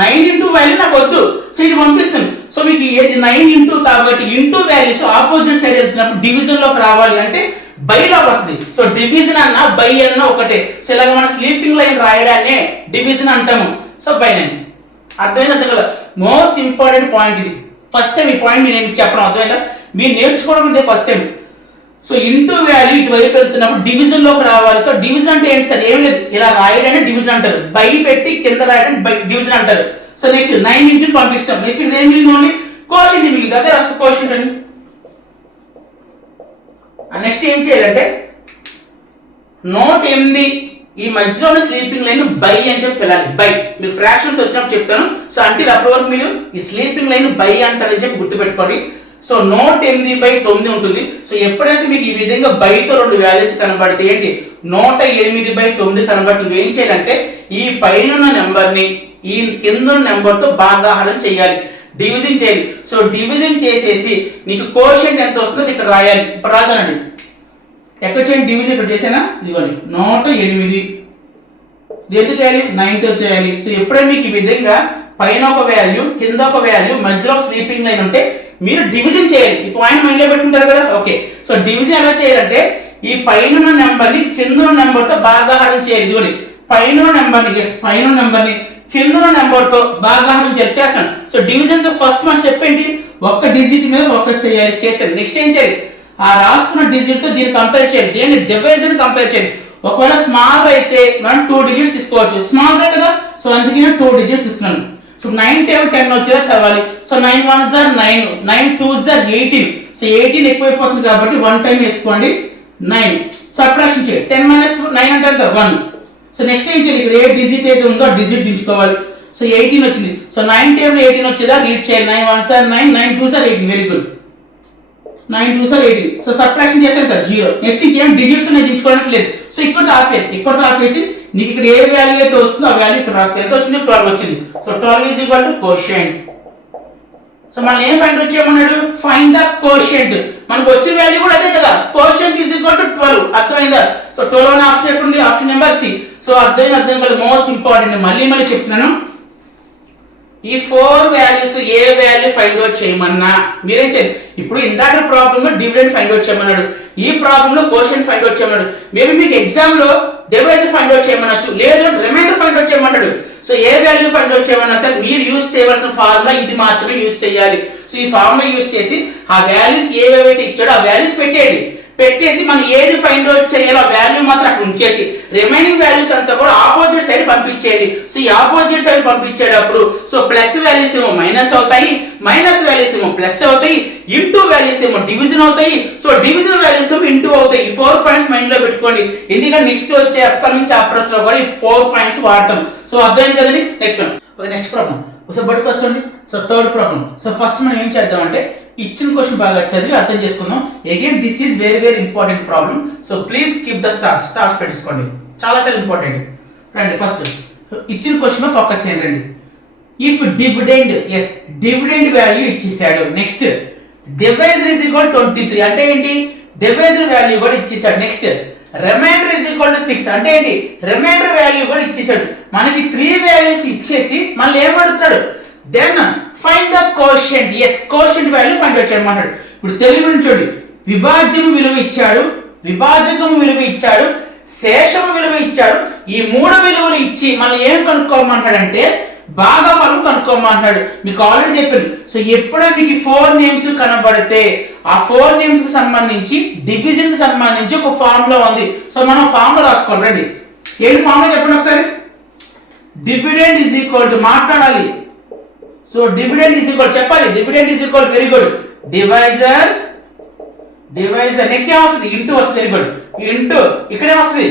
9 వాల్యూ నాకు వద్దు. సో ఇది పంపిస్తాం. సో మీకు ఏది 9 కాబట్టి ఇంటూ వాల్యూస్ ఆపోజిట్ సైడ్ వెళ్తున్నప్పుడు డివిజన్ లోకి రావాలి అంటే బైలోకి వస్తుంది. సో డివిజన్ అన్న బై అన్న ఒకటే. సో ఇలాగ మన స్లీపింగ్ లైన్ రాయడాన్ని డివిజన్ అంటాము. సో బై 9 అర్థమైంది, అర్థం కదా. మోస్ట్ ఇంపార్టెంట్ పాయింట్ ఇది. ఫస్ట్ టైం ఈ పాయింట్ నేను చెప్పడం అర్థమైందా, మీరు నేర్చుకోవడం అంటే first time. So into value ఇటువైపు వెళ్తున్నప్పుడు డివిజన్ లోకి రావాలి. సో డివిజన్ అంటే ఏంటి సార్, ఏం లేదు, ఇలా రాయడాన్ని డివిజన్ అంటారు. బై పెట్టి కింద రాయడాన్ని బై డివిజన్ అంటారు. సో నెక్స్ట్ 9 పంపిస్తాం. నెక్స్ట్ ఇక్కడ ఏం మిగిలింది, ఓన్లీ కోషంట్ మిగిలింది. అదే రాసు కోషంట్ అని. నెక్స్ట్ ఏం చేయాలంటే నోట్ 8 ఈ మధ్యలో స్లీపింగ్ లైన్ బై అని చెప్పి పిల్లాలి. బై మీకు ఫ్రాక్షన్స్ వచ్చినప్పుడు చెప్తాను. సో అంటే అప్పటి వరకు మీరు ఈ స్లీపింగ్ లైన్ బై అంటారని చెప్పి గుర్తుపెట్టుకోండి. సో నోట్ 8/9 ఉంటుంది. సో ఎప్పుడైతే మీకు ఈ విధంగా బైతో 2 వాల్యూస్ కనబడితే ఏంటి, 108/9 కనబడుతుంది. ఏం చేయాలంటే ఈ పైన నెంబర్ ని ఈ కింద నెంబర్ తో భాగాహారం చేయాలి, డివిజన్ చేయాలి. సో డివిజన్ చేసేసి నీకు కోషంట్ ఎంత వస్తుందో ఇక్కడ రాయాలి. ఇప్పుడు రాదానండి, ఎక్కడ చేయండి డివిజన్, ఇక్కడ చేసానా, ఇదిగోండి 108 దేంతో చేయాలి, 9తో చేయాలి. సో ఎప్పుడైనా మీకు ఈ విధంగా పైన ఒక వాల్యూ కింద ఒక వాల్యూ మధ్యలో స్లీపింగ్ లైన్ ఉంటే మీరు డివిజన్ చేయాలి. ఈ పాయింట్ మైండ్ లో పెట్టుకుంటారు కదా. ఓకే, సో డివిజన్ ఎలా చేయాలంటే ఈ పైన నెంబర్ ని కింద నెంబర్ తో భాగాహారం చేయాలి. ఇదిగోండి పైన నెంబర్ ని కింద నెంబర్ తో భాగాహారం చేస్తాను. సో డివిజన్ ఫస్ట్ మన స్టెప్ ఏంటి, ఒక్క డిజిట్ మీద ఫోకస్ చేయాలి, చేసాను. నెక్స్ట్ ఏం చేయాలి, ఆ రాసుకున్న డిజిట్ తో దీన్ని కంపేర్ చేయాలి. దీన్ని డివిజన్ కంపేర్ చేయాలి. ఒకవేళ స్మాల్ అయితే మనం 2 డిజిట్స్ తీసుకోవచ్చు, స్మాల్ కదా. సో అందుకే 2 డిజిట్స్ ఇస్తున్నాను. సో 9 × 10 వచ్చేదా చదవాలి. So 9 1s are 9, 9 2s are 18. So 18 ఎక్కువైపోతుంది కాబట్టి 1 టైం వేసుకోండి 9. సబ్ట్రాక్షన్ చేయండి. 10 - 9 అంటే ఎంత, 1. సో నెక్స్ట్ ఏం చేయాలి, ఇక్కడ ఏ డిజిట్ అయితే ఉందో ఆ డిజిట్ దించుకోవాలి. సో 18 వచ్చింది. సో 9 టేబుల్ 18 వచ్చేదా రీడ్ చేయాలి. 9 1s are 9, 9 2s are 18. Very good, 9 2s are 18. So subtraction చేస్తే 0. నెక్స్ట్ ఇంకేం డిజిట్స్ ఉన్నాయి దించుకోవడానికి లేదు. సో ఇక్కడ ఆపేసి నీకు ఇక్కడ ఏ వాల్యూ అయితే వస్తుందో ఆ వాల్యూ ఇక్కడ రాసుకో. ఎంత వచ్చింది, 12 వచ్చింది. So 12 = quotient. సో మనం ఏం ఫైండ్ అవుట్ చేయమన్నాడు, ఫైండ్ ద కోషంట్. మనకు వచ్చిన వాల్యూ కూడా అదే కదా, కోషంట్ = 12. అర్థమైందా. సో 12 అనే ఆప్షన్ ఎక్కడ ఉంది, ఆప్షన్ నెంబర్ సి. సో అర్థం కదా, మోస్ట్ ఇంపార్టెంట్. మళ్ళీ చెప్తున్నాను, ఈ 4 వాల్యూస్ ఏ వాల్యూ ఫైండ్ అవుట్ చేయమన్నా మీరేం చేయాలి. ఇప్పుడు ఇందాక ప్రాబ్లమ్ లో డివిడెండ్ ఫైండ్ అవుట్ చేయమన్నాడు, ఈ ప్రాబ్లమ్ లో కోషంట్ ఫైండ్ అవుట్ చేయమన్నాడు. మేబీ మీకు ఎగ్జామ్ లో డివైజర్ ఫైండ్ అవుట్ చేయమనొచ్చు, లేదు రిమైండర్ ఫైండ్ అవుట్ చేయమన్నాడు. సో ఏ వాల్యూ ఫైండ్ అవుట్ చేయమన్నా సరే మీరు యూజ్ చేయవలసిన ఫార్ములా ఇది మాత్రమే యూజ్ చేయాలి. సో ఈ ఫార్ములా యూజ్ చేసి ఆ వాల్యూస్ ఏవేవైతే ఇచ్చాడో ఆ వాల్యూస్ పెట్టేసి మనం ఏది ఫైండ్ అవుట్ చేయాలో ఆ వాల్యూ మాత్రం అక్కడ ఉంచేసి రిమైనింగ్ వాల్యూస్ అంతా కూడా ఆపోజిట్ సైడ్ పంపించేయండి. సో ఈ ఆపోజిట్ సైడ్ పంపించేటప్పుడు సో ప్లస్ వాల్యూస్ ఏమో మైనస్ అవుతాయి, మైనస్ వాల్యూస్ ఏమో ప్లస్ అవుతాయి, ఇంటూ వాల్యూస్ ఏమో డివిజన్ అవుతాయి. సో డివిజన్ వాల్యూస్ ఏమో ఇంటూ అవుతాయి. ఈ 4 పాయింట్స్ మైండ్ లో పెట్టుకోండి, ఎందుకంటే నెక్స్ట్ వచ్చే అప్కమింగ్ చాప్టర్స్ లో కూడా ఈ 4 పాయింట్స్ వాడతాం. సో అర్థమైంది కదండి. నెక్స్ట్ ప్రాబ్లం ఒకసారి బయటకు వస్తుంది. So third problem. So first మనం ఏం చేద్దాం అంటే ఇచ్చిన క్వశ్చన్ బాగా చదివి అర్థం చేసుకుందాం. Again this is very important problem. So please keep the stars పెట్టుకోండి, చాలా ఇంపార్టెంట్. రండి ఫస్ట్ ఇచ్చిన క్వశ్చన్ ఫోకస్ చేయండి. If dividend, yes dividend value ఇచ్చేసాడు. నెక్స్ట్ డివైజర్ = 23 అంటే ఏంటి, డివైజర్ వాల్యూ కూడా ఇచ్చేసాడు. నెక్స్ట్ రిమైండర్ = 6 అంటే ఏంటి, రిమైండర్ వాల్యూ కూడా ఇచ్చేసాడు. మనకి 3 వాల్యూస్ ఇచ్చేసి మళ్ళీ ఏం అడుగుతాడు, then find the quotient. Yes quotient value find out చేయమంటాడు. ఇప్పుడు తెలుగు నుంచి చూడండి, విభాజ్యం విలువ ఇచ్చాడు, విభాజకము విలువ ఇచ్చాడు, శేషము విలువ ఇచ్చాడు. ఈ 3 విలువలు ఇచ్చి మళ్ళీ ఏం కనుక్కోమంటాడంటే భాగఫలం కనుక్కోమంటాడు. మీకు ఆల్రెడీ చెప్పాను. సో ఎప్పుడైనా మీకు 4 నేమ్స్ కనబడితే ఆ 4 నేమ్స్ కి సంబంధించి డివిజన్ కి సంబంధించి ఒక ఫార్ములా ఉంది. సో మనం ఫార్ములా రాసుకోవాలి. రండి, ఏంటి ఫార్ములా చెప్పండి ఒకసారి. డివిడెండ్ = మాట్లాడాలి. సో డివిడెండ్ చెప్పాలి. Dividend very good, divisor next ఏం వస్తుంది, ఇంటూ వస్తుంది. వెరీ గుడ్, ఇంటూ ఇక్కడ ఏమొస్తుంది,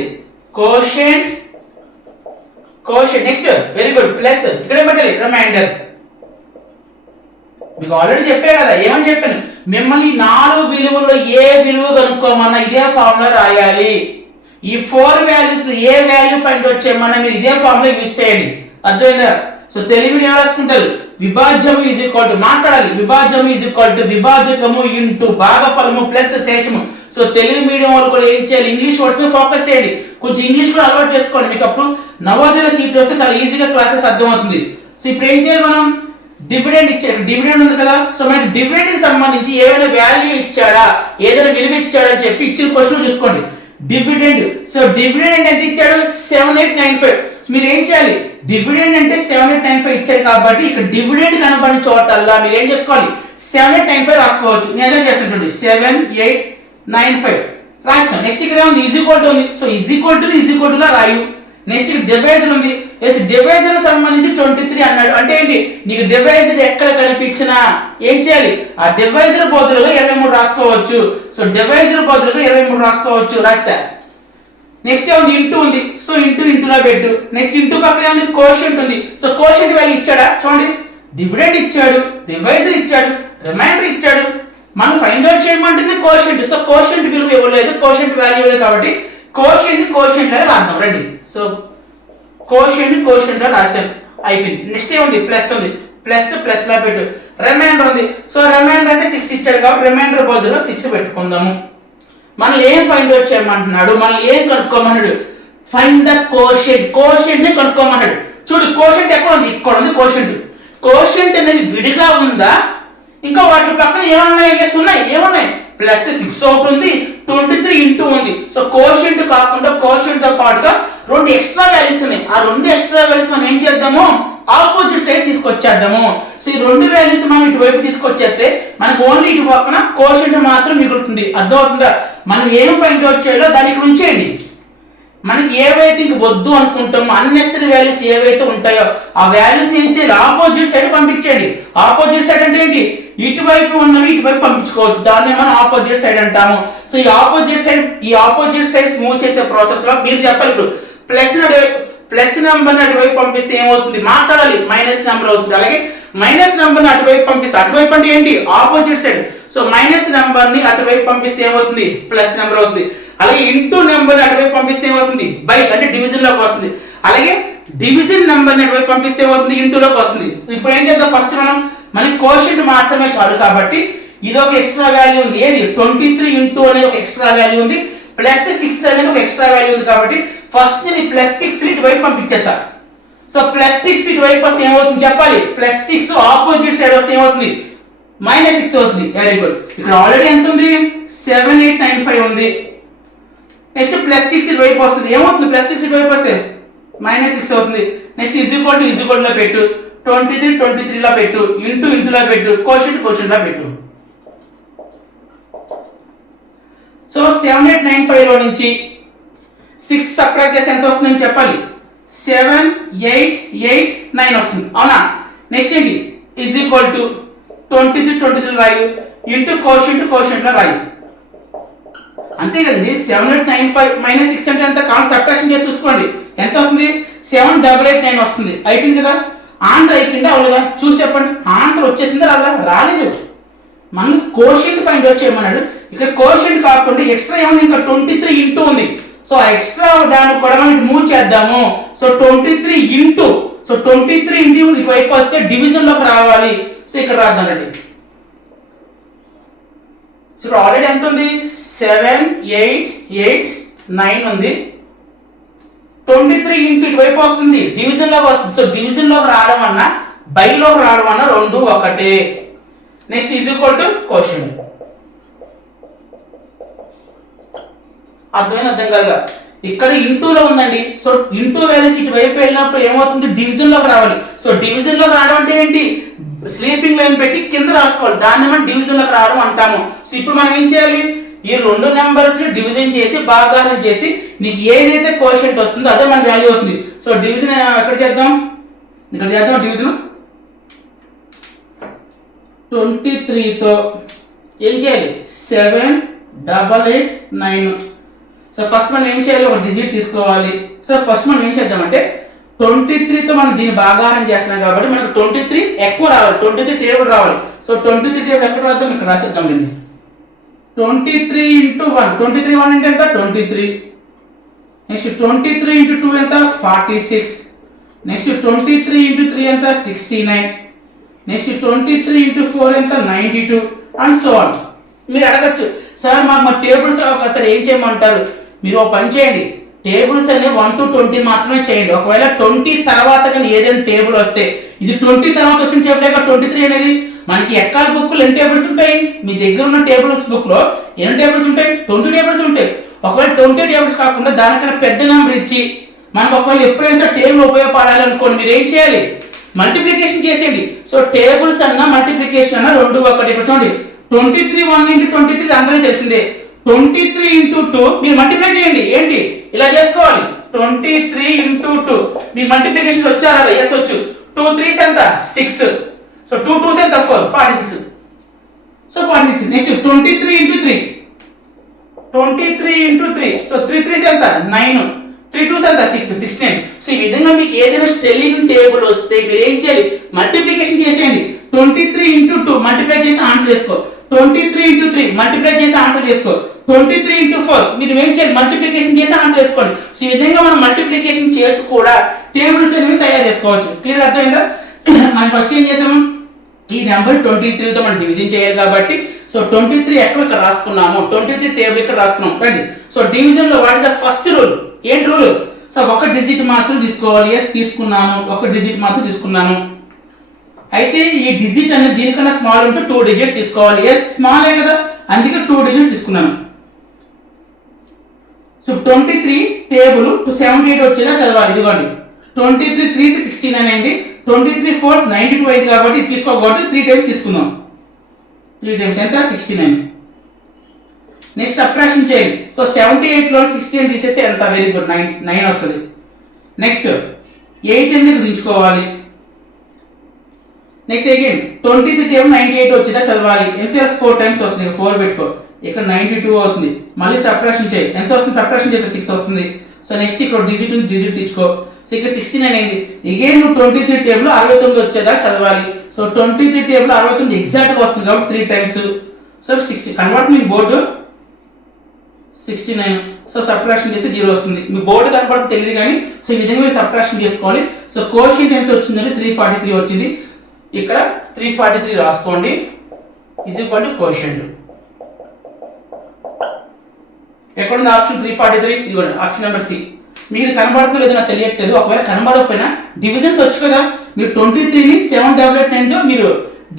quotient. Next very good plus, ఇక్కడ పెట్టాలి రిమైండర్. మీకు ఆల్రెడీ చెప్పే కదా, ఏమని చెప్పాను, మిమ్మల్ని 4 విలువల్లో ఏ విలువ కనుక్కోమన్నా ఇదే ఫార్ములా రాయాలి. ఈ 4 వాల్యూస్ ఏ వాల్యూ ఫైండ్ అవుట్ చేయమన్నా మీరు ఇదే ఫార్ములా యూజ్ చేయండి. అర్థమైందా? సో తెలుగుని ఏం రాసుకుంటారు, విభాజ్యము ఈజ్ ఈక్వల్ టు, మాట్లాడాలి, విభాజ్యము ఈజ్ ఈక్వల్ టు విభాజకము ఇంటూ భాగఫలము ప్లస్ శేషము. సో తెలుగు మీడియం వాళ్ళు కూడా ఏం చేయాలి, ఇంగ్లీష్ వర్డ్స్ మీద ఫోకస్ చేయండి, కొంచెం ఇంగ్లీష్ కూడా అలవాటు చేసుకోండి. మీకు అప్పుడు నవోదయ సీట్ వస్తే చాలా ఈజీగా క్లాసెస్ అర్థమవుతుంది. సో ఇప్పుడు ఏం చేయాలి, మనం డివిడెండ్ ఇచ్చాడు, డివిడెండ్ ఉంది కదా, సో మనకి డివిడెండ్ కి సంబంధించి ఏమైనా వాల్యూ ఇచ్చాడా, ఏదైనా విలువ ఇచ్చాడా అని చెప్పి ఇచ్చిన క్వశ్చన్ చూసుకోండి. డివిడెండ్, సో డివిడెండ్ అంటే ఎంత ఇచ్చాడు, 7895. మీరు ఏం చేయాలి, డివిడెండ్ అంటే 7895 ఇచ్చాడు కాబట్టి ఇక్కడ డివిడెండ్ కనబడిన చోటల్లా మీరు ఏం చేసుకోవాలి, 7895 రాసుకోవచ్చు. నేను ఏదో చేస్తుంటండి 7895 రాస్తాను. నెక్స్ట్ ఇక్కడ ఉంది ఈజ్ ఈక్వల్ టు ఉంది, సో ఈజ్ ఈక్వల్ టు లా రాయు. నెక్స్ట్ ఇక్కడ డివైజర్ ఉంది, ఎస్ డివైజర్ సంబంధించి 23 అన్నాడు. అంటే ఏంటి, నీకు డివైజర్ ఎక్కడ కనిపించినా ఏం చేయాలి, ఆ డివైజర్ బదులుగా 23 రాసుకోవచ్చు. సో డివైజర్ బదులుగా 23 రాసుకోవచ్చు, రాస్తా. నెక్స్ట్ ఉంది ఇంటూ ఉంది, సో ఇంటూలో పెట్టు. నెక్స్ట్ ఇంటూ పక్కన ఉంది కోషెంట్ ఉంది, సో కోషెంట్ వాల్యూ ఇచ్చాడా చూడండి, డివిడెండ్ ఇచ్చాడు, డివైజర్ ఇచ్చాడు, రిమైండర్ ఇచ్చాడు. మనం ఫైండ్ అవుట్ చేయమంటుంది కోషెంట్. సో కోషెంట్ విలువ ఇవ్వలేదు, కోషెంట్ వాల్యూ ఇవ్వలేదు కాబట్టి కోషెంట్ లాగా రాద్దాం రండి. సో కోషెంట్ లా రాశాను, అయిపోయింది. నెక్స్ట్ ఏముంది, ప్లస్ ఉంది, ప్లస్ లా పెట్టు. రిమైండర్ ఉంది, సో రిమైండర్ అంటే 6 ఇచ్చాడు కాబట్టి రిమైండర్ బదులు 6 పెట్టుకుందాము. మనం ఏం ఫైండ్ అవుట్ చేయమంటున్నాడు, మనం ఏం కనుక్కోమన్నాడు, ఫైండ్ ద కోషెంట్ ని కనుక్కోమన్నాడు. చూడు కోషెంట్ ఎక్కడ ఉంది, ఇక్కడ ఉంది కోషెంట్ అనేది విడిగా ఉందా, ఇంకా వాటి పక్కన ఏమన్నాయి, ఉన్నాయి, ఏమున్నాయి, ప్లస్ 6 ఒకటి ఉంది, 23 ఇంటూ ఉంది. సో కోషెంట్ కాకుండా కోషెంట్ తో పాటుగా 2 ఎక్స్ట్రా వాల్యూస్ ఉన్నాయి. ఆ 2 ఎక్స్ట్రా వాల్యూస్ మనం ఏం చేద్దాము, ఆపోజిట్ సైడ్ తీసుకొచ్చేద్దాము. సో ఈ 2 వాల్యూస్ మనం ఇటువైపు తీసుకొచ్చేస్తే మనకు ఓన్లీ ఇటు పక్కన కోషెంట్ మాత్రం మిగులుతుంది. అర్థమవుతుందా? మనం ఏం ఫైండ్ అవుట్ చేయాలో దాన్ని ఇక్కడ ఉంచేయండి. మనకి ఏవైతే ఇంక వద్దు అనుకుంటామో అన్నెసరీ వాల్యూస్ ఏవైతే ఉంటాయో ఆ వాల్యూస్ ఏం చేయాలి, ఆపోజిట్ సైడ్ పంపించండి. ఆపోజిట్ సైడ్ అంటే ఏంటి, ఇటువైపు ఉన్నవి ఇటువైపు పంపించుకోవచ్చు, దాన్ని మనం ఆపోజిట్ సైడ్ అంటాము. సో ఈ ఆపోజిట్ సైడ్స్ మూవ్ చేసే ప్రాసెస్ లో మీరు చెప్పాలి, ఇప్పుడు ప్లస్ నెంబర్ అటువైపు పంపిస్తే ఏమవుతుంది, మాట్లాడాలి, మైనస్ నెంబర్ అవుతుంది. అలాగే మైనస్ నెంబర్ ని అటువైపు పంపిస్తే, అటువైపు అంటే ఏంటి, opposite side. So minus number ని అటువైపు పంపిస్తే ఏమవుతుంది, ప్లస్ నెంబర్ అవుతుంది. అలాగే ఇంటూ నెంబర్ ని అటువైపు పంపిస్తే ఏమవుతుంది, బై అంటే డివిజన్ లోకి వస్తుంది. అలాగే డివిజన్ నెంబర్ ని అటువైపు పంపిస్తే ఏమవుతుంది, ఇంటూలోకి వస్తుంది. ఇప్పుడు ఏం చేద్దాం, ఫస్ట్ మనకి కోషెంట్ మాత్రమే చాలు కాబట్టి ఇది ఒక ఎక్స్ట్రా వాల్యూ ఉంది, ఏది 23 ఇంటూ అనేది ఒక ఎక్స్ట్రా వాల్యూ ఉంది, ప్లస్ 6 అనేది ఒక ఎక్స్ట్రా వాల్యూ ఉంది కాబట్టి ఫస్ట్ నేను +6 ఇటువైపు పంపించేస్తా. సో +6 ఇటువైపు వస్తే ఏమవుతుంది చెప్పాలి, +6 ఆపోజిట్ సైడ్ వస్తే ఏమవుతుంది, -6 అవుతుంది. Very good. ఇక్కడ ఆల్రెడీ ఎంత ఉంది, 7895 ఉంది. నెక్స్ట్ +6 ఇటువైపు వస్తుంది, ఏమవుతుంది, +6 ఇటువైపు వస్తే -6 అవుతుంది. నెక్స్ట్ ఈజ్ ఈక్వల్ లో పెట్టు, 23 లా పెట్టు, ఇంటూ లా పెట్టు, కోషెంట్ లా పెట్టు. సో 7895 లో నుంచి 6 సబ్ట్రాక్ట్ చేస్తే ఎంత వస్తుందని చెప్పాలి, 7889 వస్తుంది, అవునా. నెక్స్ట్ ఏంటి, ఈజ్ ఈక్వల్ టు 23 రాయు, ఇంటూ కోషెంట్ లో రాయు. అంతే కదండి. 7895 - 6 అంటే ఎంత, కాన్స్ సబ్ట్రాక్షన్ చేసి చూసుకోండి ఎంత వస్తుంది, 7889 వస్తుంది. అయిపోయింది కదా, ఆన్సర్ అయిపోయిందా అవ్వలేదా చూసి చెప్పండి. ఆన్సర్ వచ్చేసిందా రాలేదు. మనం కోషెంట్ ఫైండ్ అవుట్ చేయమన్నాడు. ఇక్కడ కోషెంట్ కాకుండా ఎక్స్ట్రా ఏముంది, ఇంకా 23 ఇంటూ ఉంది. సో ఎక్స్ట్రా దాన్ని కూడా మనం మూవ్ చేద్దాము. సో 23 ఇంటూ ఇటువైపు వస్తే డివిజన్ లోకి రావాలి. సో ఇక్కడ రాద్దామండి. సో ఇక్కడ ఆల్రెడీ ఎంత ఉంది, 7889 ఉంది. 23 ఇంటూ ఇటువైపు వస్తుంది, డివిజన్ లోకి వస్తుంది. సో డివిజన్ లోకి రావడం అన్నా బైలోకి రావడం అన్నా రెండు ఒకటే. Next is equal to quotient. అర్థం కాదు. ఇక్కడ ఇంటూలో ఉందండి. సో ఇంటూ వాల్యూస్ ఇటువైపు వెళ్ళినప్పుడు ఏమవుతుంది, డివిజన్ లోకి రావాలి. సో డివిజన్ లోకి రావడం అంటే ఏంటి, స్లీపింగ్ లైన్ పెట్టి కింద రాసుకోవాలి, దాన్ని మనం డివిజన్ లోకి రావడం అంటాము. సో ఇప్పుడు మనం ఏం చేయాలి, ఈ రెండు నెంబర్స్ డివిజన్ చేసి భాగాహారం చేసి నీకు ఏదైతే కోషెంట్ వస్తుందో అదే మన వాల్యూ అవుతుంది. సో డివిజన్ ఎక్కడ చేద్దాం, ఇక్కడ చేద్దాం. డివిజన్ 23తో ఏం చేయాలి, 7889. సో ఫస్ట్ మనం ఏం చేయాలి, ఒక డిజిట్ తీసుకోవాలి. సో ఫస్ట్ మనం ఏం చేద్దామంటే 23తో మనం దీన్ని భాగాహారం చేస్తున్నాం కాబట్టి మనకు 23 ఎక్కువ రావాలి, 23 టేబుల్ రావాలి. సో 23 టేబుల్ ఎక్కడ రాద్దాం, ఇక్కడ రాసేద్దాం. 23 ఇంటూ 1, 23 1 అంటే ఎంత 23. నెక్స్ట్ 23 ఇంటూ 2 ఎంత 46. నెక్స్ట్ 23 ఇంటూ 3 ఎంత 69. నెక్స్ట్ 23 ఇంటూ 4 ఎంత 92 అండ్ సో ఆన్. మీరు అడగచ్చు, సార్ మా టేబుల్స్ అసలు ఏం చేయమంటారు? మీరు ఒక పని చేయండి, టేబుల్స్ అనేవి 1 to 20 మాత్రమే చేయండి. ఒకవేళ 20 తర్వాత కానీ ఏదైనా టేబుల్ వస్తే, ఇది 20 తర్వాత వచ్చిన టేబుల్ 23 అనేది మనకి ఎక్కాల బుక్లో ఎన్ని టేబుల్స్ ఉంటాయి? మీ దగ్గర ఉన్న టేబుల్స్ బుక్ లో ఎన్ని టేబుల్స్ ఉంటాయి? 20 టేబుల్స్ ఉంటాయి. ఒకవేళ 20 టేబుల్స్ కాకుండా దానికన్నా పెద్ద నెంబర్ ఇచ్చి మనకు ఒకవేళ ఎప్పుడైనా టేబుల్ ఉపయోగపడాలి అనుకోండి, మీరు ఏం చేయాలి? మల్టిప్లికేషన్ చేసేయండి. సో టేబుల్స్ అన్నా మల్టిప్లికేషన్ అన్నా రెండు ఒకటి. ఇక్కడ చూడండి 23 1 ఇంటూ 23 అందరికీ తెలిసిందే. 23 ఇంటూ 2 మీరు మల్టిప్లై చేయండి. ఏంటి ఇలా చేసుకోవాలి? 23 ఇంటూ 2 మీకు మల్టిప్లికేషన్ వచ్చారా? ఎస్ వచ్చు. 2 3s ఎంత 6. సో 2 2s ఎంత 4 46. So 46. Next 23 into 3, 23 into 3. So 3 3s ఎంత 9, 3 2s ఎంత 6 16. సో ఈ విధంగా మీకు ఏదైనా తెలియని టేబుల్ వస్తే మీరు ఏం చేయాలి? మల్టిప్లికేషన్ చేసేయండి. 23 ఇంటూ 2 మల్టిప్లై చేసి ఆన్సర్ చేసుకో. 23 ఇంటూ 3 మల్టిప్లై చేసి ఆన్సర్ చేసుకో. 23 ఇంటూ 4 మీరు ఏం చేయాలి? మల్టిప్లికేషన్ చేసి ఆన్సర్ చేసుకోండి. సో ఈ విధంగా మనం మల్టిప్లికేషన్ చేసి కూడా టేబుల్స్ అనేవి తయారు చేసుకోవచ్చు. క్లియర్ అర్థమైందా? మనం ఫస్ట్ ఏం చేసాము? ఈ నెంబర్ 23తో మనం డివిజన్ చేయాలి కాబట్టి సో 23 ఎక్కడ ఇక్కడ రాసుకున్నాము, 23 టేబుల్ ఇక్కడ రాసుకున్నాం. రండి. సో డివిజన్ లో what is the first rule? ఏంటి రూల్? సో ఒక డిజిట్ మాత్రం తీసుకోవాలి. ఎస్ తీసుకున్నాను, ఒక డిజిట్ మాత్రం తీసుకున్నాను. అయితే ఈ డిజిట్ అనేది దీనికన్నా స్మాల్ ఉంటే 2 డిజిట్స్ తీసుకోవాలి. ఎస్ స్మాలే కదా, అందుకే 2 డిజిట్స్ తీసుకున్నాను. సో 23 టేబుల్ 78 వచ్చేలా చదవాలి. ఇదిగోండి 23 3 69 అయింది, 23 4 92 అయింది కాబట్టి ఇది తీసుకోకూడదు. 3 టైమ్స్ తీసుకుందాం. 3 టైమ్స్ ఎంత 69. నెక్స్ట్ సబ్ట్రాక్షన్ చేయండి. సో 78 లో 69 తీసేస్తే ఎంత? వెరీ గుడ్ 9 వస్తుంది. నెక్స్ట్ 8 అనేది గుంచుకోవాలి. నెక్స్ట్ అగైన్ 23 టేబుల్ 98 వచ్చేదా చదవాలి. ఎన్సీఆర్ 4 టైమ్స్ వస్తుంది, 4 పెట్టుకో. ఇక్కడ 92 అవుతుంది. మళ్ళీ సబ్ట్రాక్షన్ చేయి. ఎంత వస్తుంది? సబ్ట్రాక్షన్ చేస్తే 6 వస్తుంది. సో నెక్స్ట్ ఇక్కడ డిజిట్ ఉంది, డిజిట్ తెచ్చుకో. సో ఇక్కడ 69 అయింది. అగైన్ నువ్వు 23 టేబుల్ 69 వచ్చేదా చదవాలి. సో 23 టేబుల్ 69 ఎగ్జాక్ట్ గా వస్తుంది కాబట్టి 3 టైమ్స్. సో 60 కన్వర్ట్ మీ బోర్డు 69. సో సబ్ట్రాక్షన్ చేస్తే 0 వస్తుంది. మీ బోర్డు కనపడదు తెలియదు కానీ సో ఈ విధంగా మీరు సబ్ట్రాక్షన్ చేసుకోవాలి. సో కోషియంట్ ఎంత వచ్చిందంటే 343 వచ్చింది. ఇక్కడ 343 రాసుకోండి. Is equal to quotient. ఎక్కడ ఉంది ఆప్షన్ 343? ఇదిగోండి ఆప్షన్ నెంబర్ సి. మీకు ఇది కనబడుతుందో లేదో నాకు తెలియట్లేదు. ఒకవేళ కనబడకపోయినా డివిజన్స్ వచ్చు కదా, మీరు 23ని 789తో మీరు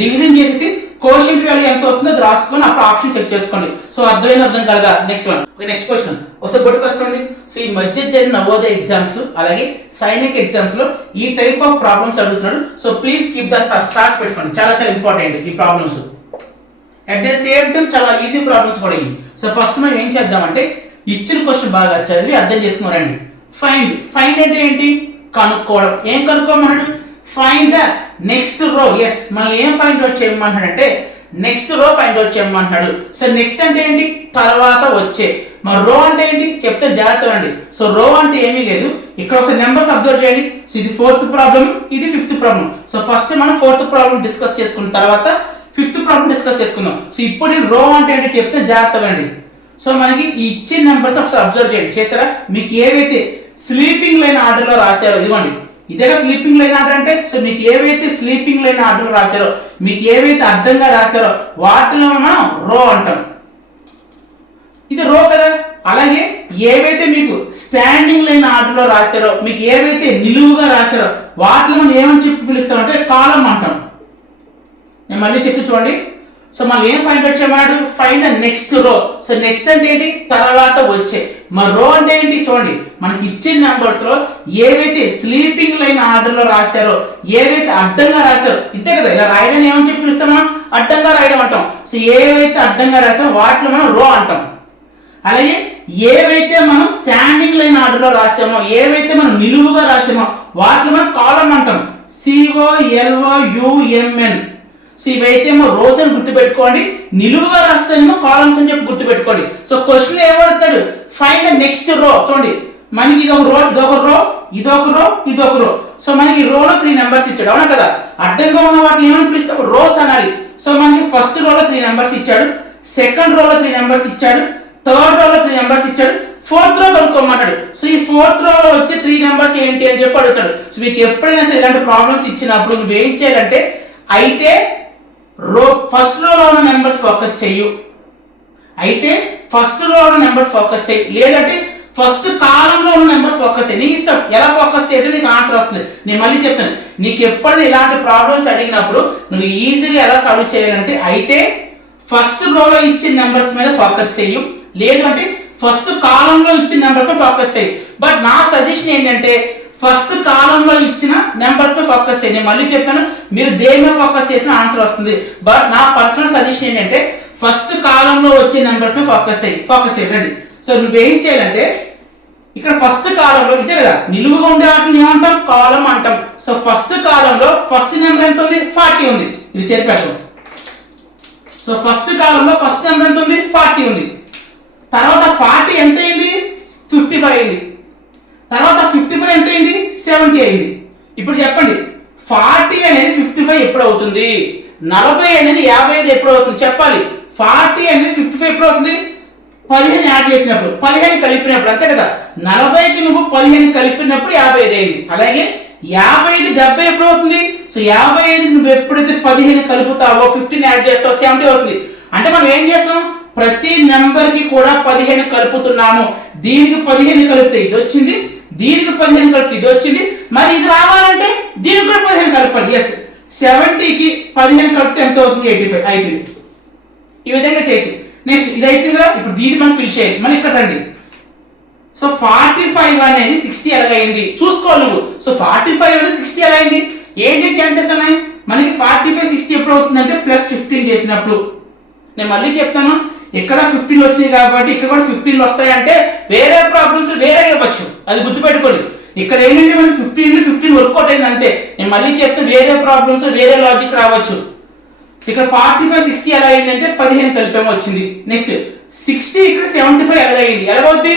డివిజన్ చేసేసి కోషియంట్ వాల్యూ ఎంత వస్తుందో అది రాసుకొని అప్పుడు ఆప్షన్ చెక్ చేసుకోండి. సో అర్థం కలదా? Next one. నెక్స్ట్ క్వశ్చన్ ఒకసారి బొట్టుకు వస్తుంది. సో ఈ మధ్య జరిగిన నవోదయ ఎగ్జామ్స్ అలాగే సైనిక్ ఎగ్జామ్స్ లో ఈ టైప్ ఆఫ్ ప్రాబ్లమ్స్ అడుగుతున్నాడు. So please keep the stars పెట్టుకోండి. చాలా చాలా ఇంపార్టెంట్ ఈ problems. At the same time చాలా ఈజీ ప్రాబ్లమ్స్ కూడా ఇవి. సో ఫస్ట్ మనం ఏం చేద్దామంటే ఇచ్చిన క్వశ్చన్ బాగా చదివి అర్థం చేసుకున్నారండి. ఫైండ్ అంటే ఏంటి? కనుక్కోవడం. ఏం కనుక్కోమన్నాడు? Find the next row. Yes మళ్ళీ ఏం ఫైండ్ అవుట్ చేయమంటాడంటే నెక్స్ట్ రో ఫైండ్ అవుట్ చేయమంటున్నాడు. సో నెక్స్ట్ అంటే ఏంటి? తర్వాత వచ్చే. మరి రో అంటే ఏంటి చెప్తే జాగ్రత్త అండి. సో రో అంటే ఏమీ లేదు. ఇక్కడ ఒకసారి నెంబర్స్ అబ్జర్వ్ చేయండి. సో ఇది 4th ప్రాబ్లం, ఇది 5th ప్రాబ్లం. సో ఫస్ట్ మనం 4th ప్రాబ్లం డిస్కస్ చేసుకున్న తర్వాత 5th ప్రాబ్లం డిస్కస్ చేసుకుందాం. సో ఇప్పుడు రో అంటే ఏంటి చెప్తే జాగ్రత్త అండి. సో మనకి ఈ ఇచ్చిన నెంబర్స్ ఒకసారి అబ్జర్వ్ చేయండి. చేసారా? మీకు ఏవైతే స్లీపింగ్ లైన్ ఆర్డర్ లో రాశారో ఇదిగోండి, ఇదేగా స్లీపింగ్ లైన్ ఆర్డర్ అంటే. సో మీకు ఏవైతే స్లీపింగ్ లైన్ ఆర్డర్ రాశారో, మీకు ఏవైతే అడ్డంగా రాశారో వాటిలో మనం రో అంటాం. ఇది రో కదా. అలాగే ఏవైతే మీకు స్టాండింగ్ లైన్ ఆర్డర్ లో రాశారో, మీకు ఏవైతే నిలువుగా రాశారో వాటిలో మనం ఏమని చెప్పి పిలుస్తామంటే కాలం అంటాం. నేను మళ్ళీ చెప్తే చూడండి. సో మనం ఏం ఫైండ్ అవుట్ చేయమన్నాడు? ఫైండ్ ద నెక్స్ట్ రో. సో నెక్స్ట్ అంటే ఏంటి? తర్వాత వచ్చే. మరి రో అంటే ఏంటి? చూడండి మనకి ఇచ్చిన నెంబర్స్ లో ఏవైతే స్లీపింగ్ లైన్ ఆర్డర్ లో రాశారో, ఏవైతే అడ్డంగా రాశారో, ఇంతే కదా. ఇలా రాయడం ఏమని చెప్పి పిలుస్తాం మనం? అడ్డంగా రాయడం అంటాం. సో ఏవైతే అడ్డంగా రాశారో వాటిలో మనం రో అంటాం. అలాగే ఏవైతే మనం స్టాండింగ్ లైన్ ఆర్డర్ లో రాసామో, ఏవైతే మనం నిలువుగా రాసామో వాటిలో మనం కాలం అంటాం. COLOUMN. సో ఇవైతేమో రోస్ అని గుర్తుపెట్టుకోండి, నిలువుగా రాస్తేనేమో కాలమ్స్ అని చెప్పి గుర్తుపెట్టుకోండి. సో క్వశ్చన్ ఏమడుగుతాడు? Find the next row. చూడండి మనకి ఇదొక రో ఇదొక రో ఇదొక రో ఇదొక రో. సో మనకి రోలో 3 నెంబర్స్ ఇచ్చాడు, అవునా కదా? అడ్డంగా ఉన్న వాటిని ఏమని పిలుస్తాం? రోస్ అనాలి. సో మనకి ఫస్ట్ రోలో 3 నెంబర్స్ ఇచ్చాడు, సెకండ్ రోలో 3 నెంబర్స్ ఇచ్చాడు, థర్డ్ రోలో 3 నెంబర్స్ ఇచ్చాడు, ఫోర్త్ రో కనుక్కోమన్నాడు. సో ఈ ఫోర్త్ రోలో వచ్చే 3 నెంబర్స్ ఏంటి అని చెప్పి అడుగుతాడు. సో మీకు ఎప్పుడైనా సరే ఇలాంటి ప్రాబ్లమ్స్ ఇచ్చినప్పుడు నువ్వు ఏం చేయాలంటే అయితే ఫస్ట్ రోలో ఉన్న నెంబర్స్ ఫోకస్ చెయ్యు, అయితే ఫస్ట్ రో ఉన్న నెంబర్స్ ఫోకస్ చేయి, లేదంటే ఫస్ట్ కాలంలో ఉన్న నెంబర్స్ ఫోకస్ చేయి. నీ ఇష్టం ఎలా ఫోకస్ చేసి నీకు ఆన్సర్ వస్తుంది. నేను మళ్ళీ చెప్తాను, నీకు ఎప్పుడైనా ఇలాంటి ప్రాబ్లమ్స్ అడిగినప్పుడు నువ్వు ఈజీగా ఎలా సాల్వ్ చేయాలంటే అయితే ఫస్ట్ రోలో ఇచ్చిన నెంబర్స్ మీద ఫోకస్ చెయ్యు, లేదంటే ఫస్ట్ కాలంలో ఇచ్చిన నెంబర్స్ మీద ఫోకస్ చేయి. బట్ నా సజెషన్ ఏంటంటే ఫస్ట్ కాలంలో ఇచ్చిన నెంబర్స్ పై ఫోకస్ చేయండి. నేను మళ్ళీ చెప్తాను, మీరు దేని మీద ఫోకస్ చేసిన ఆన్సర్ వస్తుంది. బట్ నా పర్సనల్ సజెషన్ ఏంటంటే ఫస్ట్ కాలంలో వచ్చే నెంబర్స్ మీద ఫోకస్ చేయండి. సో నువ్వేం చేయాలంటే ఇక్కడ ఫస్ట్ కాలంలో ఇదే కదా నిలువుగా ఉండే వాటిని ఏమంటాం? కాలం అంటాం. సో ఫస్ట్ కాలంలో ఫస్ట్ నెంబర్ ఎంత ఉంది? 40 ఉంది. ఇది చెప్పాను. సో ఫస్ట్ కాలంలో ఫస్ట్ నెంబర్ ఎంత ఉంది? 40 ఉంది. తర్వాత 40 ఎంత అయింది? 55 అయింది. తర్వాత 55 ఎంత అయింది? 70 అయింది. ఇప్పుడు చెప్పండి, 40 అనేది 55 ఎప్పుడు అవుతుంది? 40 అనేది 55 ఎప్పుడు అవుతుంది చెప్పాలి. 40 అనేది 55 ఎప్పుడు అవుతుంది? 15 యాడ్ చేసినప్పుడు, 15 కలిపినప్పుడు, అంతే కదా? 40కి నువ్వు 15 కలిపినప్పుడు 55 అయింది. అలాగే 55 70 ఎప్పుడు అవుతుంది? సో 55 నువ్వు ఎప్పుడైతే 15 కలుపుతావో 15 యాడ్ చేస్తావో 70 అవుతుంది. అంటే మనం ఏం చేస్తాం? ప్రతి నెంబర్ కి కూడా 15 కలుపుతున్నాము. దీనికి 15 కలిపితే ఇది వచ్చింది, దీనికి 15 కలిపితే ఇది వచ్చింది, మరి ఇది రావాలంటే దీనికి కూడా 15 కలపాలి. ఎస్, 70కి 15 కలిపితే ఎంత అవుతుంది? 85 అయిపోయింది. ఈ విధంగా చేయొచ్చు. నెక్స్ట్ ఇది అయిపోయింది కదా, ఇప్పుడు దీన్ని మనం ఫిల్ చేయాలి. మనం ఇక్కడ రండి. సో 45 అనేది 60 ఎలాగైంది చూసుకోవాలి నువ్వు. సో 45 అనేది 60 ఎలా అయింది? ఏంటి ఛాన్సెస్ ఉన్నాయి మనకి? 45 60 ఎప్పుడు అవుతుందంటే +15 చేసినప్పుడు. నేను మళ్ళీ చెప్తాను, ఇక్కడ 15 వచ్చింది కాబట్టి ఇక్కడ కూడా 15 వస్తాయంటే వేరే ప్రాబ్లమ్స్ వేరే ఇవ్వచ్చు, అది గుర్తుపెట్టుకోండి. ఇక్కడ ఏంటంటే మనకి 15 వర్కౌట్ అయింది అంతే. నేను మళ్ళీ చెప్తాను, వేరే ప్రాబ్లమ్స్ వేరే లాజిక్ రావచ్చు. ఇక్కడ 45 60 ఎలా అయిందంటే 15 కలిపాము వచ్చింది. నెక్స్ట్ 60 ఇక్కడ 75 ఎలా అయింది? ఎలాగవుద్ది?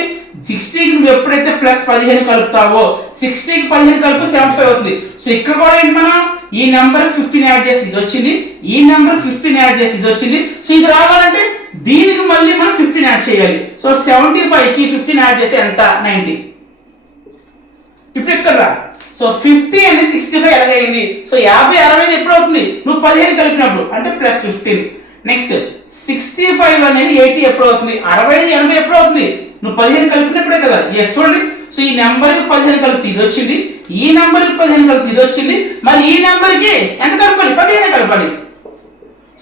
60కి నువ్వు ఎప్పుడైతే +15 కలుపుతావో 60కి 15 కలిపి 75 అవుతుంది. సో ఇక్కడ కూడా ఏంటి, మనం ఈ నెంబర్ 15 యాడ్ చేసి ఇది వచ్చింది, ఈ నెంబర్ 15 యాడ్ చేసి ఇది వచ్చింది. సో ఇది రావాలంటే దీనికి మళ్ళీ మనం 15 యాడ్ చేయాలి. సో 75కి 15 యాడ్ చేస్తే ఎంత? 90. ఇప్పుడు ఇక్కడ రా. సో 50 అనేది 65 ఎలాగైంది? సో 50 60 ఎప్పుడు అవుతుంది? నువ్వు 15 కలిపినప్పుడు, అంటే +15. నెక్స్ట్ 65 అనేది 80 ఎప్పుడు అవుతుంది? 60 80 ఎప్పుడు అవుతుంది? నువ్వు 15 కలిపినప్పుడే కదా. ఎస్ చూడండి. సో ఈ నెంబర్కి 15 కలిపి ఇది వచ్చింది, ఈ నెంబర్కి 15 కలిపి ఇది వచ్చింది, మరి ఈ నెంబర్కి ఎంత కలపాలి? 15 కలపాలి.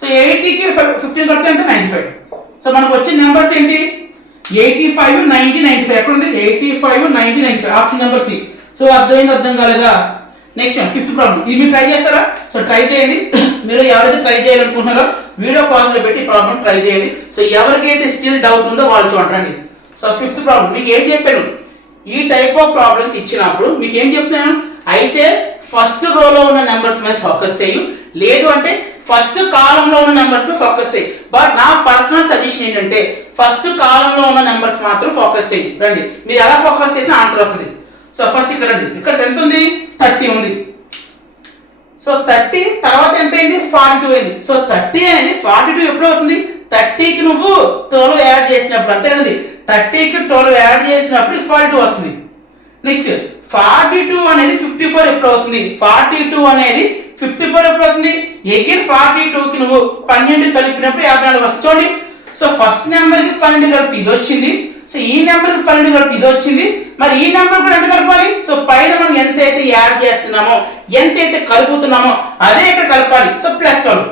సో 80కి 15 కలిపితే ఎంత? 95. సో మనకు వచ్చిన నెంబర్స్ ఏంటి? 85 90 95. ఎక్కడ ఉంది? 85 90 95 ఆప్షన్ నెంబర్ సి. సో అర్థమైంది, అర్థం కాలేదా? Next 5th problem. ఇది మీరు ట్రై చేస్తారా? సో ట్రై చేయండి. మీరు ఎవరైతే ట్రై చేయాలనుకుంటున్నారో వీడియో పాజ్ లో పెట్టి ప్రాబ్లం ట్రై చేయండి. సో ఎవరికైతే స్టిల్ డౌట్ ఉందో వాళ్ళు చూడండి. సో 5th ప్రాబ్లం మీకు ఏం చెప్పాను? ఈ టైప్ ఆఫ్ ప్రాబ్లమ్స్ ఇచ్చినప్పుడు మీకు ఏం చెప్తున్నాను? అయితే ఫస్ట్ రోలో ఉన్న నెంబర్స్ మీద ఫోకస్ చేయు, లేదు అంటే ఫస్ట్ కాలంలో ఉన్న నెంబర్స్ మీద ఫోకస్ చేయి. బట్ నా పర్సనల్ సజెషన్ ఏంటంటే ఫస్ట్ కాలంలో ఉన్న నెంబర్స్ మాత్రం ఫోకస్ చేయి. రండి, మీరు ఎలా ఫోకస్ చేసినా ఆన్సర్ వస్తుంది. సో ఫస్ట్ ఇక్కడ రండి. ఇక్కడ ఎంత ఉంది? 30 ఉంది. సో 30 తర్వాత ఎంత అయింది? 42 అయింది. సో 30 అనేది 42 ఎప్పుడు అవుతుంది? 30కి నువ్వు 12 యాడ్ చేసినప్పుడు, అంతే కదండి. 30కి 12 యాడ్ చేసినప్పుడు 42 వస్తుంది. నెక్స్ట్ 42 అనేది 54 ఎప్పుడు అవుతుంది? 42 అనేది 54 ఎప్పుడు అవుతుంది? అగైన్ 42కి నువ్వు 12 కలిపినప్పుడు 54 వస్తుంది. చూడండి. సో ఫస్ట్ నెంబర్కి 12 కలిపి ఇది వచ్చింది, సో ఈ నెంబర్కి 12 కలిపి ఇది వచ్చింది, మరి ఈ నెంబర్ కూడా ఎంత కలపాలి? సో పైన మనం ఎంతైతే యాడ్ చేస్తున్నామో ఎంతైతే కలుపుతున్నామో అదే ఇక్కడ కలపాలి. సో +12.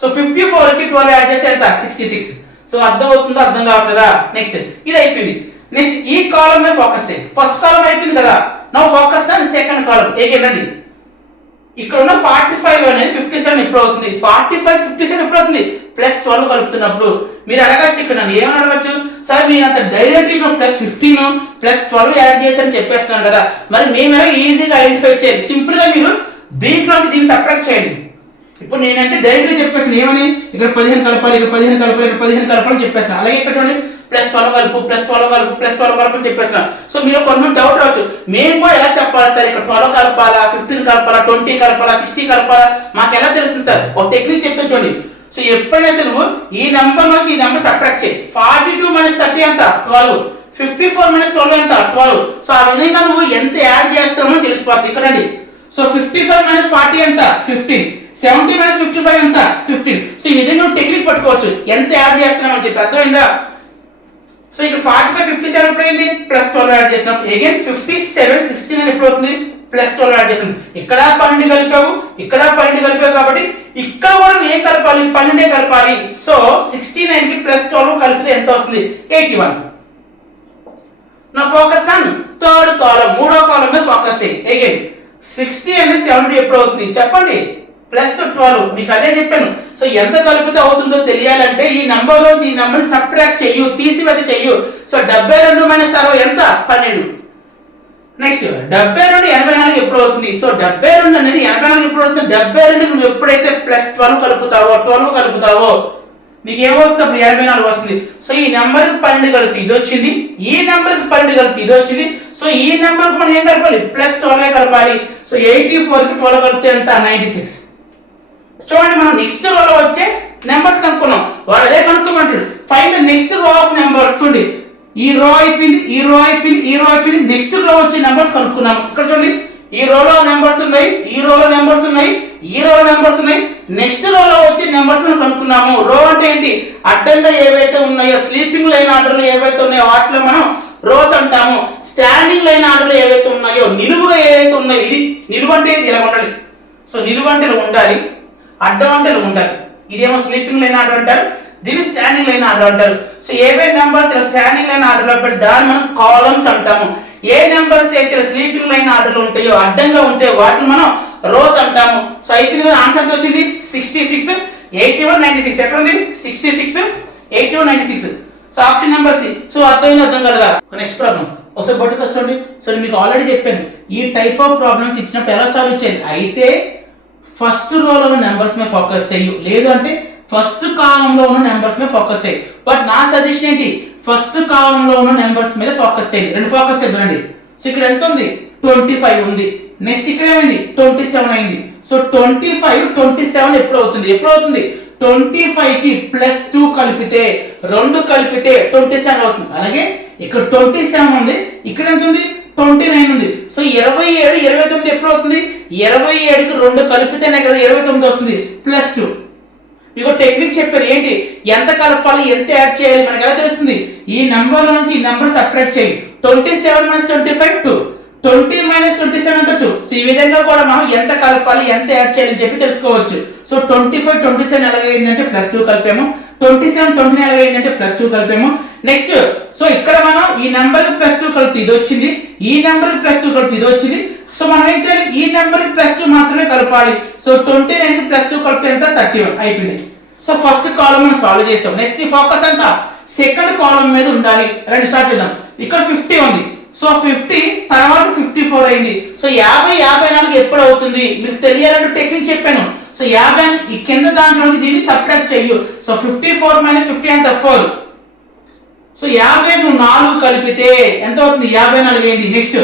సో 54కి 12 యాడ్ చేస్తే ఎంత? 66. సో అర్థం అవుతుందో అర్థం కావట్లేదా? నెక్స్ట్ ఇది అయిపోయింది. నెక్స్ట్ ఈ కాలం మీద ఫోకస్ చేయి. ఫస్ట్ కాలం అయిపోయింది కదా, now focus on second column. ఏకేనండి, ఇక్కడ ఉన్న 45 అనేది 57 ఎప్పుడు అవుతుంది? 45 57 ఎప్పుడు అవుతుంది? +12 కలుపుతున్నప్పుడు. మీరు అడగచ్చు ఇక్కడ, నన్ను ఏమని అడగచ్చు? సార్ మీరు అంత డైరెక్ట్ +15 +12 యాడ్ చేసి చెప్పేస్తున్నాను కదా, మరి మేము ఎలా ఈజీగా ఐడెంటిఫై చేయాలి? సింపుల్ గా మీరు దీంట్లో దీన్ని సబ్ట్రాక్ట్ చేయండి. ఇప్పుడు నేనంటే డైరెక్ట్ గా చెప్పేస్తాను ఏమని, ఇక్కడ 15 కలపాలి, ఇక్కడ 15 కలపాలి, ఇక్కడ 15 కలపాలి చెప్పేస్తాను. అలాగే ఇక్కడ చూడండి +12 కలుపు +12 కలుపు +12 కలుపు అని చెప్పేస్తున్నా. సో మీరు కొంచెం డౌట్ రావచ్చు, మేము కూడా ఎలా చెప్పాలి సార్, ఇక్కడ 12 కలపాలా, 15 కలపాలా, 20 కలపాలా, 60 కలపాలా, మాకు ఎలా తెలుస్తుంది సార్? ఒక టెక్నిక్ చెప్పేది. సో ఎప్పుడైనా సరే నువ్వు ఈ నెంబర్ నుంచి ఈ నెంబర్ సబ్ట్రాక్ట్ చేయి. 42 - 30 ఎంత? 12. 54 - 12 ఎంత? 12. సో ఆ విధంగా నువ్వు ఎంత యాడ్ చేస్తామో తెలిసిపోతుంది ఇక్కడ. సో 55 - 40 ఎంత? 15. 70 - 55 ఎంత? 15. సో ఈ విధంగా నువ్వు టెక్నిక్ పట్టుకోవచ్చు ఎంత యాడ్ చేస్తున్నామని చెప్పి. అర్థమైందా? సో ఇక్కడ 45 57 ఎప్పుడు అయింది? +12 యాడ్ చేసినాం. అగైన్ 57 69 ఎప్పుడు అవుతుంది? +12 యాడ్ చేసినాం. ఇక్కడ 12 కలిపావు, ఇక్కడ 12 కలిపావు, కాబట్టి ఇక్కడ కూడా ఏం కలపాలి? 12 కలపాలి. సో 69 కి +12 కలిపితే ఎంత వస్తుంది? 81. నా ఫోకస్ ఆన్ థర్డ్ కాలమ్, మూడో కాలమ్ మీద ఫోకస్ చేయి. అగైన్ 60 and 70 ఎప్పుడు అవుతుంది చెప్పండి? +12. మీకు అదే చెప్పాను. సో ఎంత కలిపితే అవుతుందో తెలియాలంటే ఈ నంబర్ నుంచి ఈ నంబర్ సబ్ట్రాక్ట్ చెయ్యు, తీసివేత చెయ్యు. సో 72 - 60 ఎంత? 12. నెక్స్ట్ 72 84 ఎప్పుడు అవుతుంది? సో 72 అనేది 84 ఎప్పుడు అవుతుంది? 72 నువ్వు ఎప్పుడైతే +12 కలుపుతావో, 12 కలుపుతావో నీకు ఏమవుతుంది? అప్పుడు 84 వస్తుంది. సో ఈ నెంబర్కి 12 కలిపి ఇది వచ్చింది, ఈ నెంబర్కి 12 కలిపి ఇది వచ్చింది. సో ఈ నెంబర్కి మనం ఏం కలపాలి? +12 కలపాలి. సో 84 కి 12 కలిపితే ఎంత? 96. చూడండి, మనం నెక్స్ట్ రోలో వచ్చే నెంబర్స్ కనుక్కున్నాం, వాడు అదే కనుక్కోమంటాడు. Find the next row of number. చూడండి, ఈ రో అయిపోయింది, ఈ రో అయిపోయింది, ఈ రో అయిపోయింది, నెక్స్ట్ రో వచ్చే నెంబర్స్ కనుక్కున్నాం. ఇక్కడ చూడండి, ఈ రోలో నెంబర్స్ ఉన్నాయి, ఈ రోలో నెంబర్స్ ఉన్నాయి, ఈ రోలో నెంబర్స్ ఉన్నాయి, నెక్స్ట్ రోలో వచ్చే నెంబర్స్ మనం కనుక్కున్నాము. రో అంటే ఏంటి? అడ్డంగా ఏవైతే ఉన్నాయో, స్లీపింగ్ లైన్ ఆర్డర్లు ఏవైతే ఉన్నాయో వాటిలో మనం రోస్ అంటాము. స్టాండింగ్ లైన్ ఆర్డర్లు ఏవైతే ఉన్నాయో, నిలువుగా ఏవైతే ఉన్నాయో, ఇది నిలువు అంటే ఇది ఇలా ఉండాలి. సో నిలువు అంటే ఇలా ఉండాలి, అడ్డం అంటే ఇలా ఉండాలి. ఇదేమో స్లీపింగ్ లైన్ ఆర్డర్ అంటారు, దీన్ని స్టాండింగ్ లైన్ ఆర్డర్ అంటారు. సో ఏవైతే నెంబర్స్ స్టాండింగ్ లైన్ ఆర్డర్లో పెట్టి దాన్ని మనం కాలమ్స్ అంటాము. ఏ నెంబర్స్ అయితే స్లీపింగ్ లైన్ ఆర్డర్లో ఉంటాయో, అడ్డంగా ఉంటే వాటిని మనం రోస్ అంటాము. సో అయిపోయింది కదా. ఆన్సర్ ఎంత వచ్చింది? 66 81 96. ఎక్కడ ఉంది? 66 81 96. So option number C. So అర్థమైంది, అర్థం కలదా? నెక్స్ట్ ప్రాబ్లం ఒకసారి బయటకు వస్తుంది. సో మీకు ఆల్రెడీ చెప్పాను, ఈ టైప్ ఆఫ్ ప్రాబ్లమ్స్ ఇచ్చినప్పుడు ఎలా సాల్వ్ చేయాలి. అయితే ఫస్ట్ రోలో ఉన్న నెంబర్స్ మీద ఫోకస్ చెయ్యు, లేదు అంటే ఫస్ట్ కాలమ్ లో ఉన్న నెంబర్స్ మీద ఫోకస్ చేయి. బట్ నా సజెషన్ ఏంటి? ఫస్ట్ కాలమ్ లో ఉన్న నెంబర్స్ మీద ఫోకస్ చేయండి. రెండు ఫోకస్ చేద్దామండి. సో ఇక్కడ ఎంత ఉంది? 25 ఉంది. నెక్స్ట్ ఇక్కడ ఏమైంది? 27 అయింది. సో 25 27 ఎప్పుడు అవుతుంది? 25 కి +2 కలిపితే, 2 కలిపితే 27 అవుతుంది. అలాగే ఇక్కడ 27 ఉంది, ఇక్కడ ఎంత ఉంది? 29 ఉంది. సో 27 29 ఎప్పుడు అవుతుంది? 27 కి 2 కలిపితేనే కదా 29 వస్తుంది, +2. మీకు టెక్నిక్ చెప్పారు, ఏంటి? ఎంత కలపాలి, ఎంత యాడ్ చేయాలి మనకి ఎలా తెలుస్తుంది? ఈ నెంబర్ నుంచి ఈ నెంబర్ సబ్ట్రాక్ట్ చేయి. 27 - 25 2, 20 - 27 ఎంత? 2. సో ఈ విధంగా కూడా మనం ఎంత కలపాలి, ఎంత యాడ్ చేయాలి అని చెప్పి తెలుసుకోవచ్చు. సో 25 27 ఎలాగైందంటే +2 కలిపాము, 27 29 ఎలాగైందంటే +2 కలిపాము. నెక్స్ట్ సో ఇక్కడ మనం ఈ నెంబర్ కి +2 కలిపి ఇది వచ్చింది, ఈ నెంబర్ కి +2 కలిపి ఇది వచ్చింది. సో మనం ఏం చేయాలి? ఈ నెంబర్ కి +2 మాత్రమే కలపాలి. సో 29 కి +2 కలిపి ఎంత? 31 అయిపోయింది. సో ఫస్ట్ కాలమ్ మనం సాల్వ్ చేస్తాం. నెక్స్ట్ ఫోకస్ అంతా సెకండ్ కాలమ్ మీద ఉండాలి. రండి స్టార్ట్ చేద్దాం. ఇక్కడ 50 ఉంది. సో 50 తర్వాత 54 అయింది. సో 50 54 ఎప్పుడు అవుతుంది మీకు తెలియాలంటే టెక్నిక్ చెప్పాను. సో 50 ఈ కింద దాంట్లో దీన్ని సబ్ట్రాక్ట్ చెయ్యు. సో 54 - 50 ఎంత? 4. సో 50 4 కలిపితే ఎంత అవుతుంది? 54 అయింది. నెక్స్ట్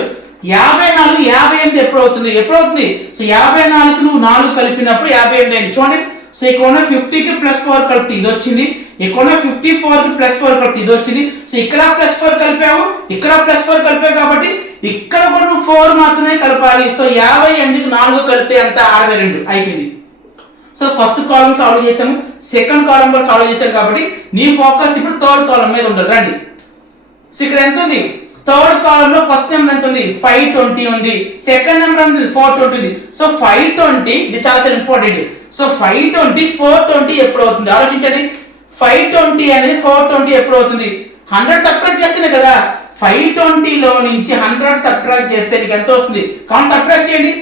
54 58 ఎప్పుడు అవుతుంది? సో 54 నువ్వు 4 కలిపినప్పుడు 58 అయింది. చూడండి, సో ఇక్కడ ఉన్న 50 కి +4 కలిపి ఇది వచ్చింది, ఇక్కడ ఉన్న 54 కి +4 కలిపి ఇది వచ్చింది. సో ఇక్కడ +4 కలిపావు, ఇక్కడ +4 కలిపావు, కాబట్టి ఇక్కడ కూడా నువ్వు 4 మాత్రమే కలపాలి. సో 58కి 4 కలిపితే ఎంత? 62 అయిపోయింది. సో ఫస్ట్ కాలమ్ సాల్వ్ చేసాము, సెకండ్ కాలమ్ కూడా సాల్వ్ చేసాం, కాబట్టి నీ ఫోకస్ ఇప్పుడు థర్డ్ కాలమ్ మీద ఉండాలి. రండి. సో ఇక్కడ ఎంత ఉంది? థర్డ్ కాలమ్ లో ఫస్ట్ నెంబర్ ఎంత ఉంది? 520 ఉంది. సెకండ్ నెంబర్ ఎంత ఉంది? 420 ఉంది. సో 520 ఇది చాలా చాలా ఇంపార్టెంట్. సో 520 420 ఎప్పుడు అవుతుంది? ఆలోచించండి. 520 అనేది 420 ఎప్పుడు అవుతుంది? 100 సబ్ట్రాక్ట్ చేస్తేనే కదా. 520 లో నుంచి 100 సబ్ట్రాక్ట్ చేస్తే నీకు ఎంత వస్తుంది? కావున సబ్ట్రాక్ట్ చేయండి.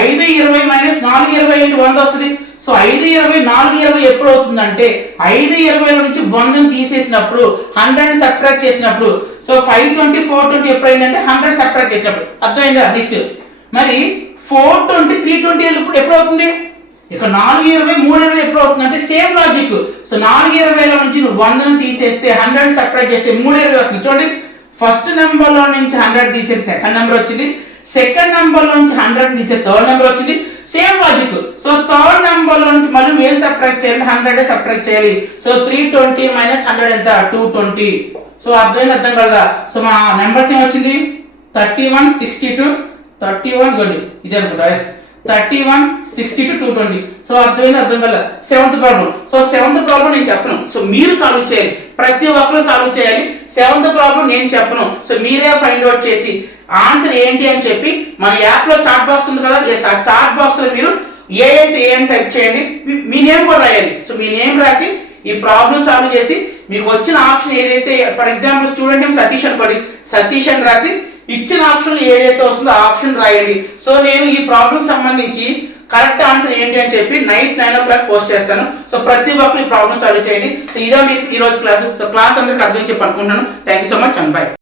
5 20 - 4 20 × 100 వస్తుంది. సో 5 20 4 20 ఎప్పుడు అవుతుందంటే 5 20 లో నుంచి 100 తీసేసినప్పుడు, 100 సబ్ట్రాక్ట్ చేసినప్పుడు. సో 520 420 ఎప్పుడు అయిందంటే 100 సబ్ట్రాక్ట్ చేసినప్పుడు. అర్థమైందా? నెక్స్ట్ మరి 420 320 ఎప్పుడు అవుతుంది? ఇక్కడ 4 20 3 20 ఎప్పుడు అవుతుంది అంటే సేమ్ లాజిక్. సో 4 20 లో నుంచి 100ని తీసేస్తే 100 సబ్ట్రాక్ట్ చేస్తే 3 వస్తుంది. చూడండి ఫస్ట్ నెంబర్ లో నుంచి 100 తీసేస్తే సెకండ్ నెంబర్ వచ్చింది, సెకండ్ నెంబర్ లో నుంచి 100 తీసే థర్డ్ నెంబర్ వచ్చింది. Same logic. So third number లో నుంచి మళ్ళీ ఏం సబ్ట్రాక్ట్ చేయాలి, 100 సబ్ట్రాక్ట్ చేయాలి. సో 320 మైనస్ 100 ఎంత 220. సో అర్థం కదా. సో మన నెంబర్స్ ఏం వచ్చింది 31 62 31 ఇవ్వండి ఇది అనుకుంటా. 31 62 220. సో అర్థం కదా. Seventh problem. So seventh problem నేను చెప్పను, సో మీరు సాల్వ్ చేయాలి, ప్రతి ఒక్కరు సాల్వ్ చేయాలి. సెవెంత్ ప్రాబ్లం నేను చెప్పను, సో మీరే ఫైండ్ అవుట్ చేసి ఆన్సర్ ఏంటి అని చెప్పి మన యాప్ లో చాట్ బాక్స్ ఉంది కదా, ఆ చాట్ బాక్స్ లో మీరు ఏం టైప్ చేయండి, మీ నేమ్ కూడా రాయాలి. సో మీ నేమ్ రాసి ఈ ప్రాబ్లం సాల్వ్ చేసి మీకు వచ్చిన ఆప్షన్ ఏదైతే, for example student name Satish అనుకోండి, సతీష్ అని రాసి ఇచ్చిన ఆప్షన్ ఏదైతే వస్తుందో ఆ ఆప్షన్ రాయండి. సో నేను ఈ ప్రాబ్లం సంబంధించి కరెక్ట్ ఆన్సర్ ఏంటి అని చెప్పి నైట్ 9 o'clock పోస్ట్ చేస్తాను. సో ప్రతి ఒక్కరు ఈ ప్రాబ్లం సాల్వ్ చేయండి. సో ఇదే ఈ రోజు క్లాస్. సో క్లాస్ అందరికి అర్థం చెప్పి అనుకుంటున్నాను. Thank you so much and by.